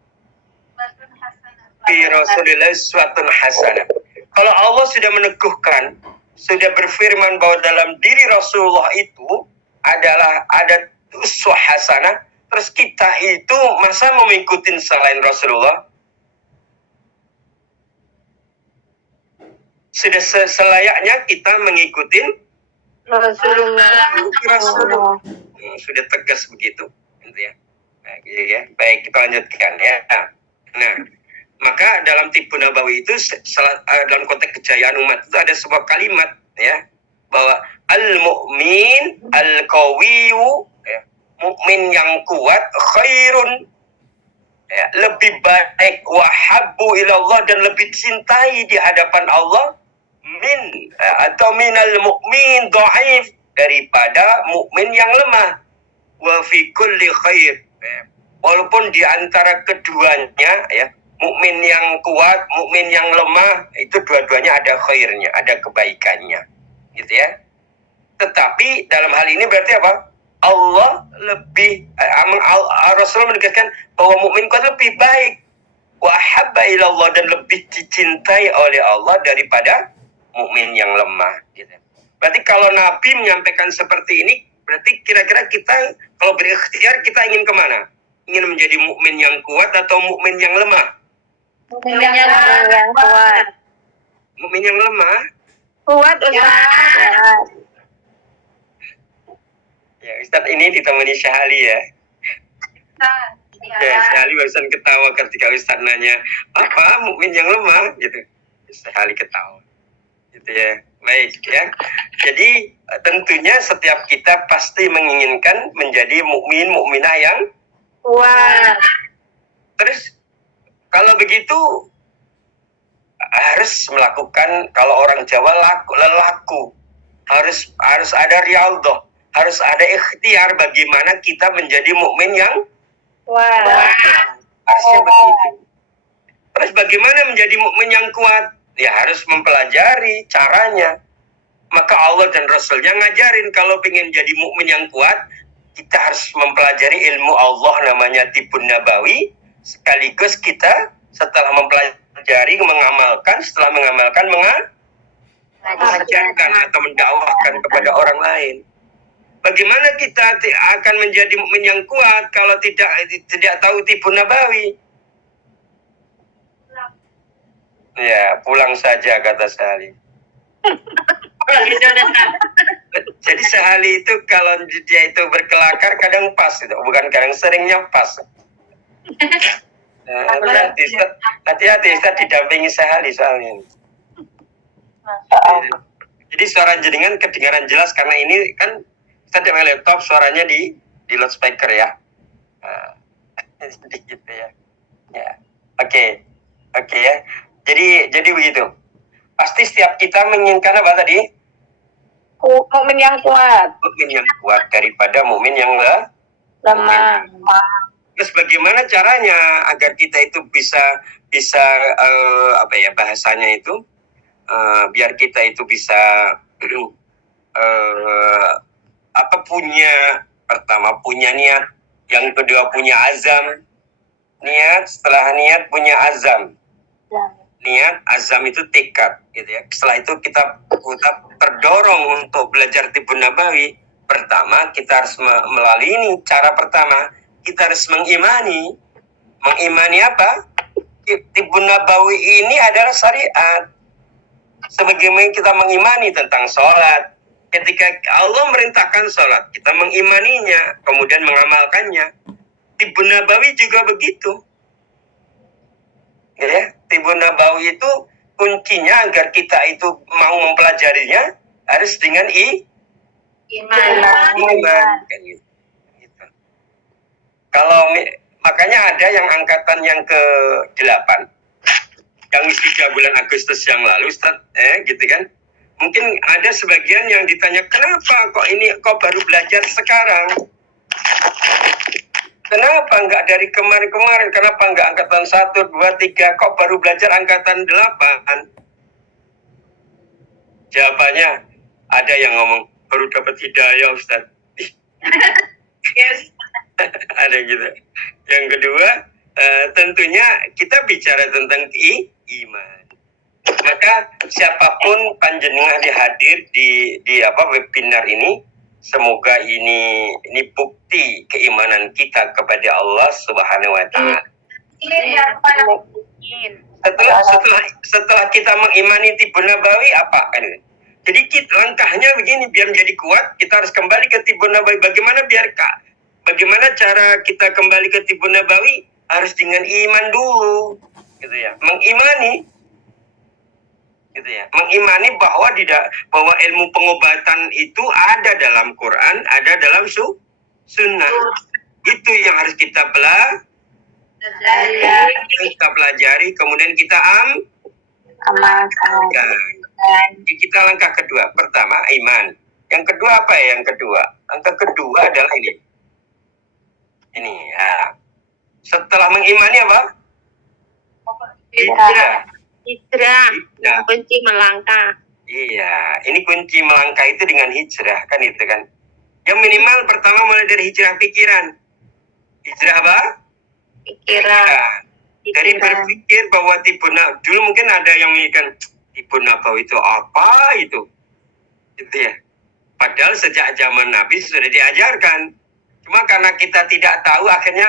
fi Rasulillah uswatun hasanah. Kalau Allah sudah meneguhkan, sudah berfirman bahwa dalam diri Rasulullah itu adalah ada uswah hasanah, terus kita itu masa mau ngikutin selain Rasulullah? Sudah selayaknya kita mengikuti Rasulullah. Sudah tegas begitu, gitu ya. Nah, gitu ya. Baik, kita lanjutkan, ya. Nah, maka dalam tipu Nabawi itu dalam konteks kejayaan umat itu ada sebuah kalimat, ya, bahwa al-mu'min al-qawiyu, ya, mukmin yang kuat khairun, ya, lebih baik, wahabbu ilallah, dan lebih cintai di hadapan Allah atau minal mu'min dhaif, daripada mukmin yang lemah. Wa fi kulli khair, ya, walaupun di antara keduanya, ya, mukmin yang kuat, mukmin yang lemah, itu dua-duanya ada khairnya, ada kebaikannya, gitu ya. Tetapi dalam hal ini berarti apa? Allah lebih, Rasulullah menegaskan bahwa mukmin kuat lebih baik, wa habba ilallah, dan lebih dicintai oleh Allah daripada mukmin yang lemah, gitu. Berarti kalau Nabi menyampaikan seperti ini, berarti kira-kira kita kalau berikhtiar kita ingin kemana? Ingin menjadi mukmin yang kuat atau mukmin yang lemah? Mukmin yang kuat. Mukmin yang lemah? Kuat, Ustaz. Ya, Ustaz ini ditemani Syahali, ya. Ya, Syahali barusan ketawa ketika Ustaz nanya, apa mukmin yang lemah? Gitu. Syahali ketawa. Gitu ya. Baik, ya. Jadi tentunya setiap kita pasti menginginkan menjadi mukminah yang Kuat. Terus kalau begitu harus melakukan, kalau orang Jawa lelaku, harus ada riyadhah, harus harus ada ikhtiar bagaimana kita menjadi mukmin yang Wah. harusnya begitu. Terus bagaimana menjadi mukmin yang kuat? Ya harus mempelajari caranya. Maka Allah dan Rasulnya ngajarin kalau pengen jadi mukmin yang kuat, kita harus mempelajari ilmu Allah namanya Tibun Nabawi. Sekaligus kita setelah mempelajari mengamalkan, setelah mengamalkan mengajarkan atau mendakwahkan kepada orang lain. Bagaimana kita akan menjadi mukmin yang kuat kalau tidak tahu Tibun Nabawi? Ya, pulang saja kata Sehali. Jadi Sehali itu kalau dia itu berkelakar kadang pas, itu bukan kadang seringnya pas. Hati-hati Ustaz didampingi Sehali soalnya. Jadi suara jenengan kedengaran jelas karena ini kan kita dengan laptop suaranya di loudspeaker ya. Jadi gitu ya. Ya. Oke ya. Jadi begitu. Pasti setiap kita menginginkan apa tadi? Mukmin yang kuat. Mukmin yang kuat daripada mukmin yang Lemah. Terus bagaimana caranya agar kita itu bisa apa ya bahasanya itu biar kita itu bisa pertama punya niat, yang kedua punya azam. Niat, setelah niat punya azam. Niat, azam itu tekad gitu ya. Setelah itu kita terdorong untuk belajar Tibun Nabawi. Pertama kita harus melalui ini. Cara pertama kita harus mengimani apa? Tibun Nabawi ini adalah syariat. Sebagaimana kita mengimani tentang sholat, ketika Allah merintahkan sholat, kita mengimaninya, kemudian mengamalkannya. Tibun Nabawi juga begitu. Ya, Tibun Nabawi itu kuncinya agar kita itu mau mempelajarinya harus dengan iman. Gitu. Kalau makanya ada yang angkatan yang ke-8 yang wisuda bulan Agustus yang lalu, Ustaz, gitu kan? Mungkin ada sebagian yang ditanya, kenapa kok baru belajar sekarang? Kenapa enggak dari kemarin-kemarin? Kenapa enggak angkatan 1, 2, 3? Kok baru belajar angkatan 8? Jawabannya, ada yang ngomong, baru dapat hidayah, Ustaz. Yes. Ada gitu. Yang kedua, tentunya kita bicara tentang iman. Maka siapapun panjenengan hadir di webinar ini, semoga ini bukti keimanan kita kepada Allah Subhanahu wa taala. Setelah kita mengimani Tibun Nabawi apa kan? Jadi langkahnya begini, biar menjadi kuat kita harus kembali ke Tibun Nabawi. Bagaimana cara kita kembali ke Tibun Nabawi? Harus dengan iman dulu, gitu ya. Mengimani bahwa bahwa ilmu pengobatan itu ada dalam Quran, ada dalam sunnah. Itu yang harus kita pelajari, kemudian kita amalkan. Jadi kita langkah kedua, pertama iman. Yang kedua apa ya? Yang kedua adalah ini. Ya. Setelah mengimani apa? Hijrah. Kunci melangkah. Iya, ini kunci melangkah itu dengan hijrah kan itu kan. Yang minimal pertama mulai dari hijrah pikiran. Hijrah apa? Pikiran. Dari berpikir bahwa dulu mungkin ada yang mikirkan Tibun Nabawi itu apa itu? Gitu ya. Padahal sejak zaman Nabi sudah diajarkan. Cuma karena kita tidak tahu akhirnya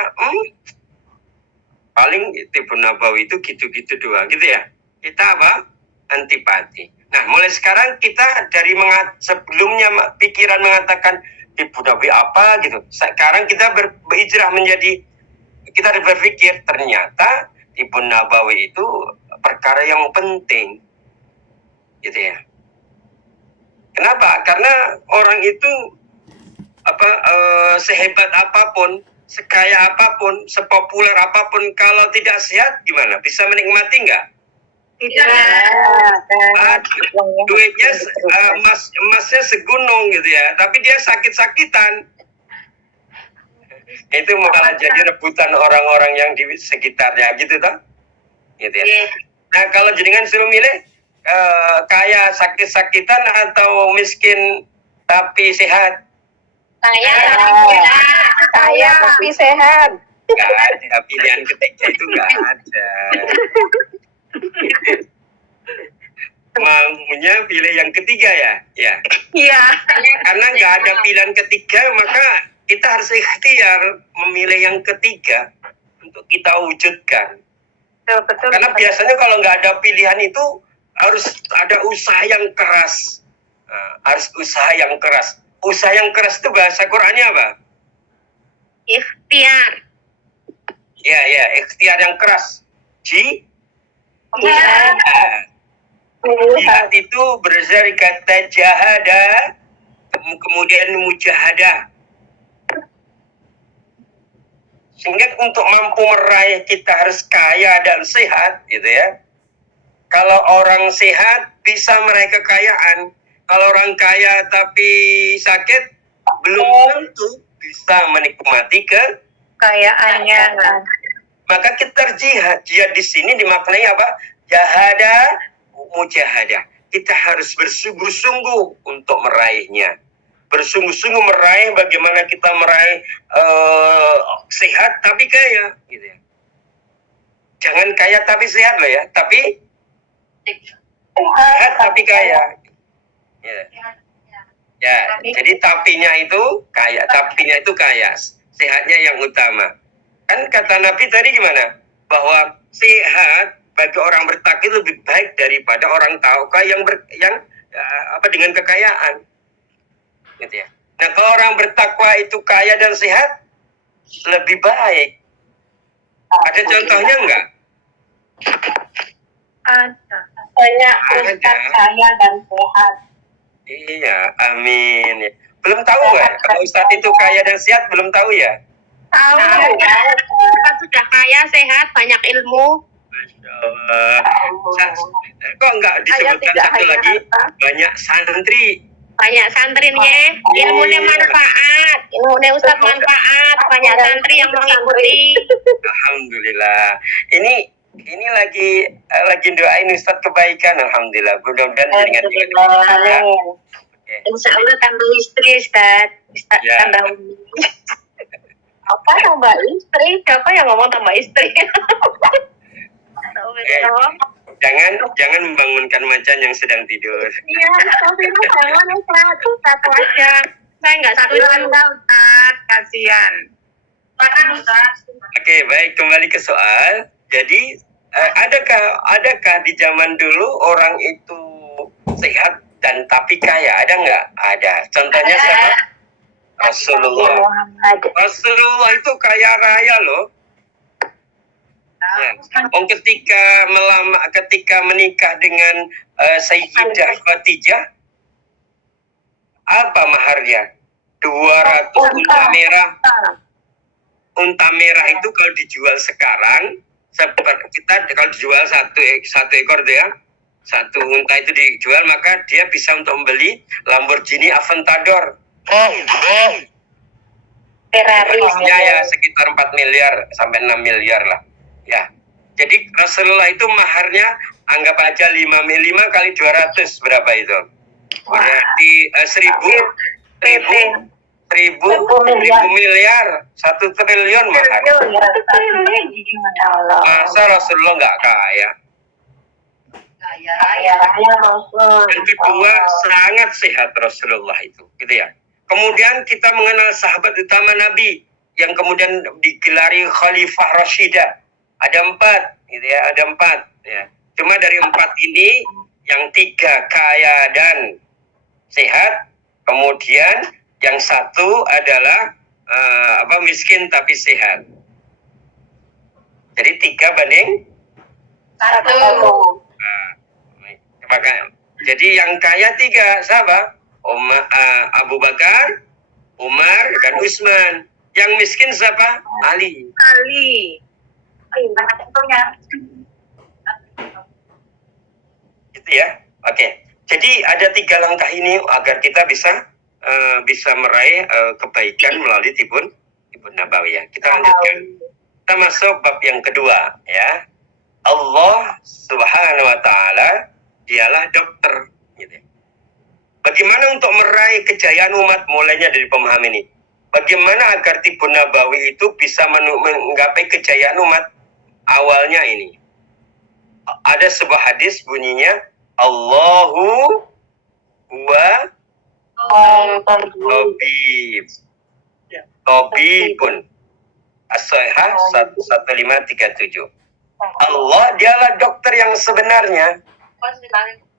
paling Tibun Nabawi itu gitu-gitu doang gitu ya. Kita apa? Antipati. Nah, mulai sekarang kita dari sebelumnya pikiran mengatakan Tibun Nabawi apa gitu. Sekarang kita berhijrah menjadi kita berpikir ternyata Tibun Nabawi itu perkara yang penting. Gitu ya. Kenapa? Karena orang itu sehebat apapun, sekaya apapun, sepopuler apapun, kalau tidak sehat gimana? Bisa menikmati nggak? Duitnya emasnya segunung gitu ya, tapi dia sakit-sakitan. Itu malah jadi rebutan orang-orang yang di sekitarnya gitu toh, gitu ya. Nah kalau jenengan suruh milih kaya sakit-sakitan atau miskin tapi sehat? Kaya tapi sehat. Gak ada pilihan ketiga itu, gak ada. Maunya pilih yang ketiga ya, ya. Iya. Karena nggak ada pilihan ketiga, maka kita harus ikhtiar memilih yang ketiga untuk kita wujudkan. Betul. Karena biasanya kalau nggak ada pilihan itu harus ada usaha yang keras. Nah, harus usaha yang keras. Usaha yang keras itu bahasa Qur'annya apa? Ikhtiar. Ya, ikhtiar yang keras. Jihad. Jihad itu berasal dari kata jahada, kemudian mujahadah. Sehingga untuk mampu meraih kita harus kaya dan sehat, gitu ya. Kalau orang sehat bisa meraih kekayaan. Kalau orang kaya tapi sakit, belum tentu bisa menikmati Kayaannya. Maka kita jihad. Jihad di sini dimaknai apa? Jahada, mujahadah. Kita harus bersungguh-sungguh untuk meraihnya. Bersungguh-sungguh meraih bagaimana kita meraih sehat tapi kaya, gitu ya. Jangan kaya tapi sehat loh ya, tapi sehat tapi kaya. Ya, jadi tapinya itu kaya, sehatnya yang utama. Kan kata Nabi tadi gimana? Bahwa sehat bagi orang bertakwa lebih baik daripada orang tauka yang dengan kekayaan. Gitu ya. Nah, kalau orang bertakwa itu kaya dan sehat, lebih baik. Ada contohnya enggak? Ada. Banyak ustaz kaya dan sehat. Iya, amin. Belum tahu ya? Kalau Ustadz itu kaya dan sehat, belum tahu ya? Tahu. Ustaz sudah kaya, sehat, banyak ilmu. Masya Allah. Kok enggak disebutkan satu lagi? Banyak santri. Banyak santrinya, ilmunya manfaat. Ilmunya Ustaz manfaat, banyak santri yang mengikuti. Alhamdulillah. Ini lagi doain Ustadz kebaikan. Alhamdulillah. Mudah-mudahan jaringan juga. Insya Allah tambah istri, Ustaz. Ya. Tambah apa tambah istri? Siapa yang ngomong tambah istri? Jangan membangunkan macan yang sedang tidur. Iya, tapi jangan satu aja. Saya nggak setuju. Ustaz, kasihan. Oke, baik, kembali ke soal. Jadi adakah di zaman dulu orang itu sehat dan tapi kaya? Ada nggak? Ada. Contohnya siapa? Rasulullah. Rasulullah itu kaya raya loh. Ya. Ketika menikah dengan Sayyidah Khadijah, apa maharnya? 200 unta merah. Unta merah itu kalau dijual sekarang, kita kalau dijual satu ekor ya, satu unta itu dijual, maka dia bisa untuk membeli Lamborghini Aventador. Harganya ya sekitar 4 miliar sampai 6 miliar lah. Ya. Jadi Rasulullah itu maharnya anggap aja 5 kali 200 berapa itu? Berarti 1000 miliar, 1 triliun mahar. Masa Rasulullah nggak kaya? Yang kedua, sangat sehat Rasulullah itu, gitu ya. Kemudian kita mengenal sahabat utama Nabi yang kemudian digelari Khalifah Rashidah. Ada 4, gitu ya, ada 4. Ya. Cuma dari 4 ini, yang 3 kaya dan sehat, kemudian yang 1 adalah miskin tapi sehat. Jadi 3 banding 1. Maka jadi yang kaya 3 siapa? Abu Bakar, Umar, dan Utsman. Yang miskin siapa? Ali. Gitu ya. Oke. Jadi ada 3 langkah ini agar kita bisa meraih kebaikan melalui tibun nabawiyah. Kita lanjutkan. Kita masuk bab yang kedua, ya. Allah Subhanahu wa taala dialah dokter, gitu. Bagaimana untuk meraih kejayaan umat, mulainya dari pemahaman ini. Bagaimana agar tibun nabawi itu bisa menggapai kejayaan umat? Awalnya ini. Ada sebuah hadis bunyinya Allahu huwa tabib. Tabibun. As-Sahihah 1537. Allah dialah dokter yang sebenarnya.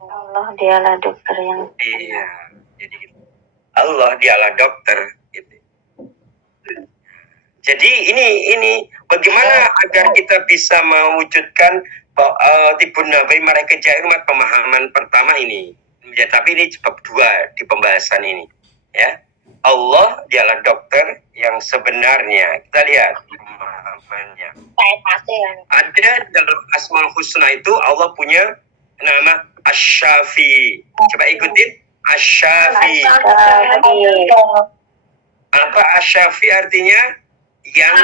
Allah dialah dokter yang Iya. Jadi gitu. Allah dialah dokter. Gitu. Jadi ini bagaimana agar kita bisa mewujudkan tibun nabawi meraih kejayaan umat, pemahaman pertama ini. Ya, tapi ini bab 2 di pembahasan ini. Ya. Allah dialah dokter yang sebenarnya. Kita lihat pemahamannya. Ada dalam Asmaul Husna itu Allah punya nama Asy-Syafi. Coba ikutin Asy-Syafi. Apa Asy-Syafi artinya? Yang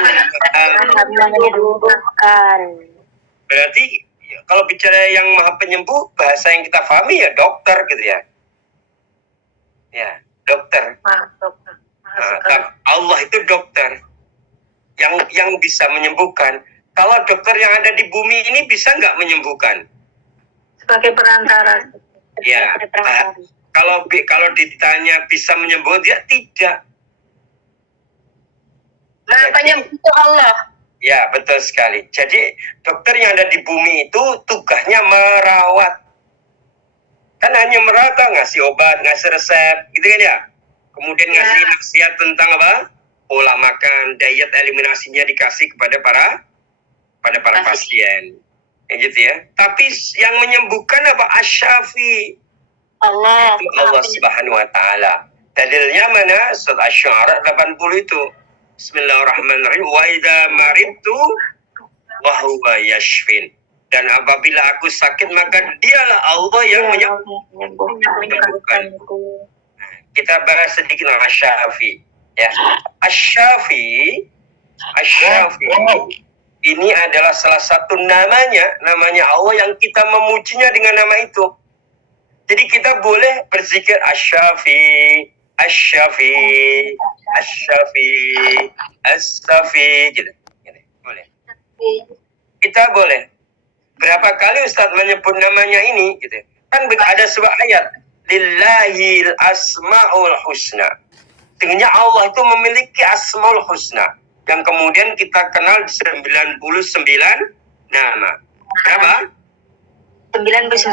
menyembuhkan. berarti kalau bicara yang maha penyembuh, bahasa yang kita pahami ya dokter gitu ya. Ya, dokter. Allah itu dokter yang bisa menyembuhkan. Kalau dokter yang ada di bumi ini bisa nggak menyembuhkan? Sebagai perantara. Ya, kalau ditanya bisa menyembuhkan, dia tidak. Nah, penyembuh itu Allah. Ya, betul sekali. Jadi dokter yang ada di bumi itu tugasnya merawat. Kan hanya merawat, ngasih obat, ngasih resep, gitu kan ya. Kemudian ngasih nasihat tentang apa? Pola makan, diet, eliminasinya dikasih kepada para pasien. Ya gitu ya. Tapi yang menyembuhkan apa? Asy-Syafi. Allah. Itu Allah Subhanahu wa taala. Dalilnya mana? Surat Asy-Syu'ara 80 itu. Bismillahirrahmanirrahim. Wa idza maridtu wa huwa yashfin. Dan apabila aku sakit maka dialah Allah yang menyembuhkan. Kita bahas sedikit tentang Asy-Syafi. Ya. Asy-Syafi ini adalah salah satu namanya Allah yang kita memujinya dengan nama itu. Jadi kita boleh berzikir Asy-Syafi, Asy-Syafi, Asy-Syafi, As-Syafi, gitu. Boleh. Kita boleh. Berapa kali Ustaz menyebut namanya ini, gitu. Kan ada sebuah ayat, Lillahil asma'ul husna. Sehingga Allah itu memiliki asmaul husna yang kemudian kita kenal 99 nama. Berapa? 99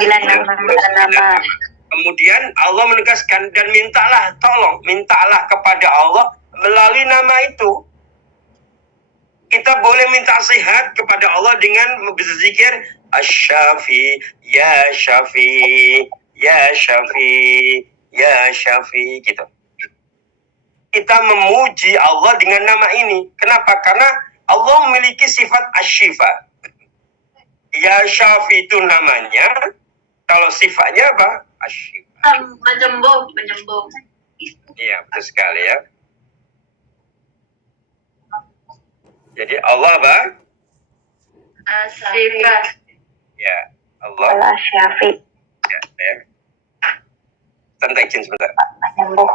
nama. Kemudian Allah menegaskan dan mintalah kepada Allah melalui nama itu. Kita boleh minta sehat kepada Allah dengan berzikir Asy-Syafi, Ya Syafi, Ya Syafi, Ya Syafi, gitu. Kita memuji Allah dengan nama ini. Kenapa? Karena Allah memiliki sifat Asy-Syifa. Ya Syafi itu namanya. Kalau sifatnya apa? Asy-Syifa. Menyembuh. Iya, betul sekali ya. Jadi Allah apa? Asy-Syifa. Ya, Allah. Allah Syafi. Ya. Santai izin sebentar. Penyembuh.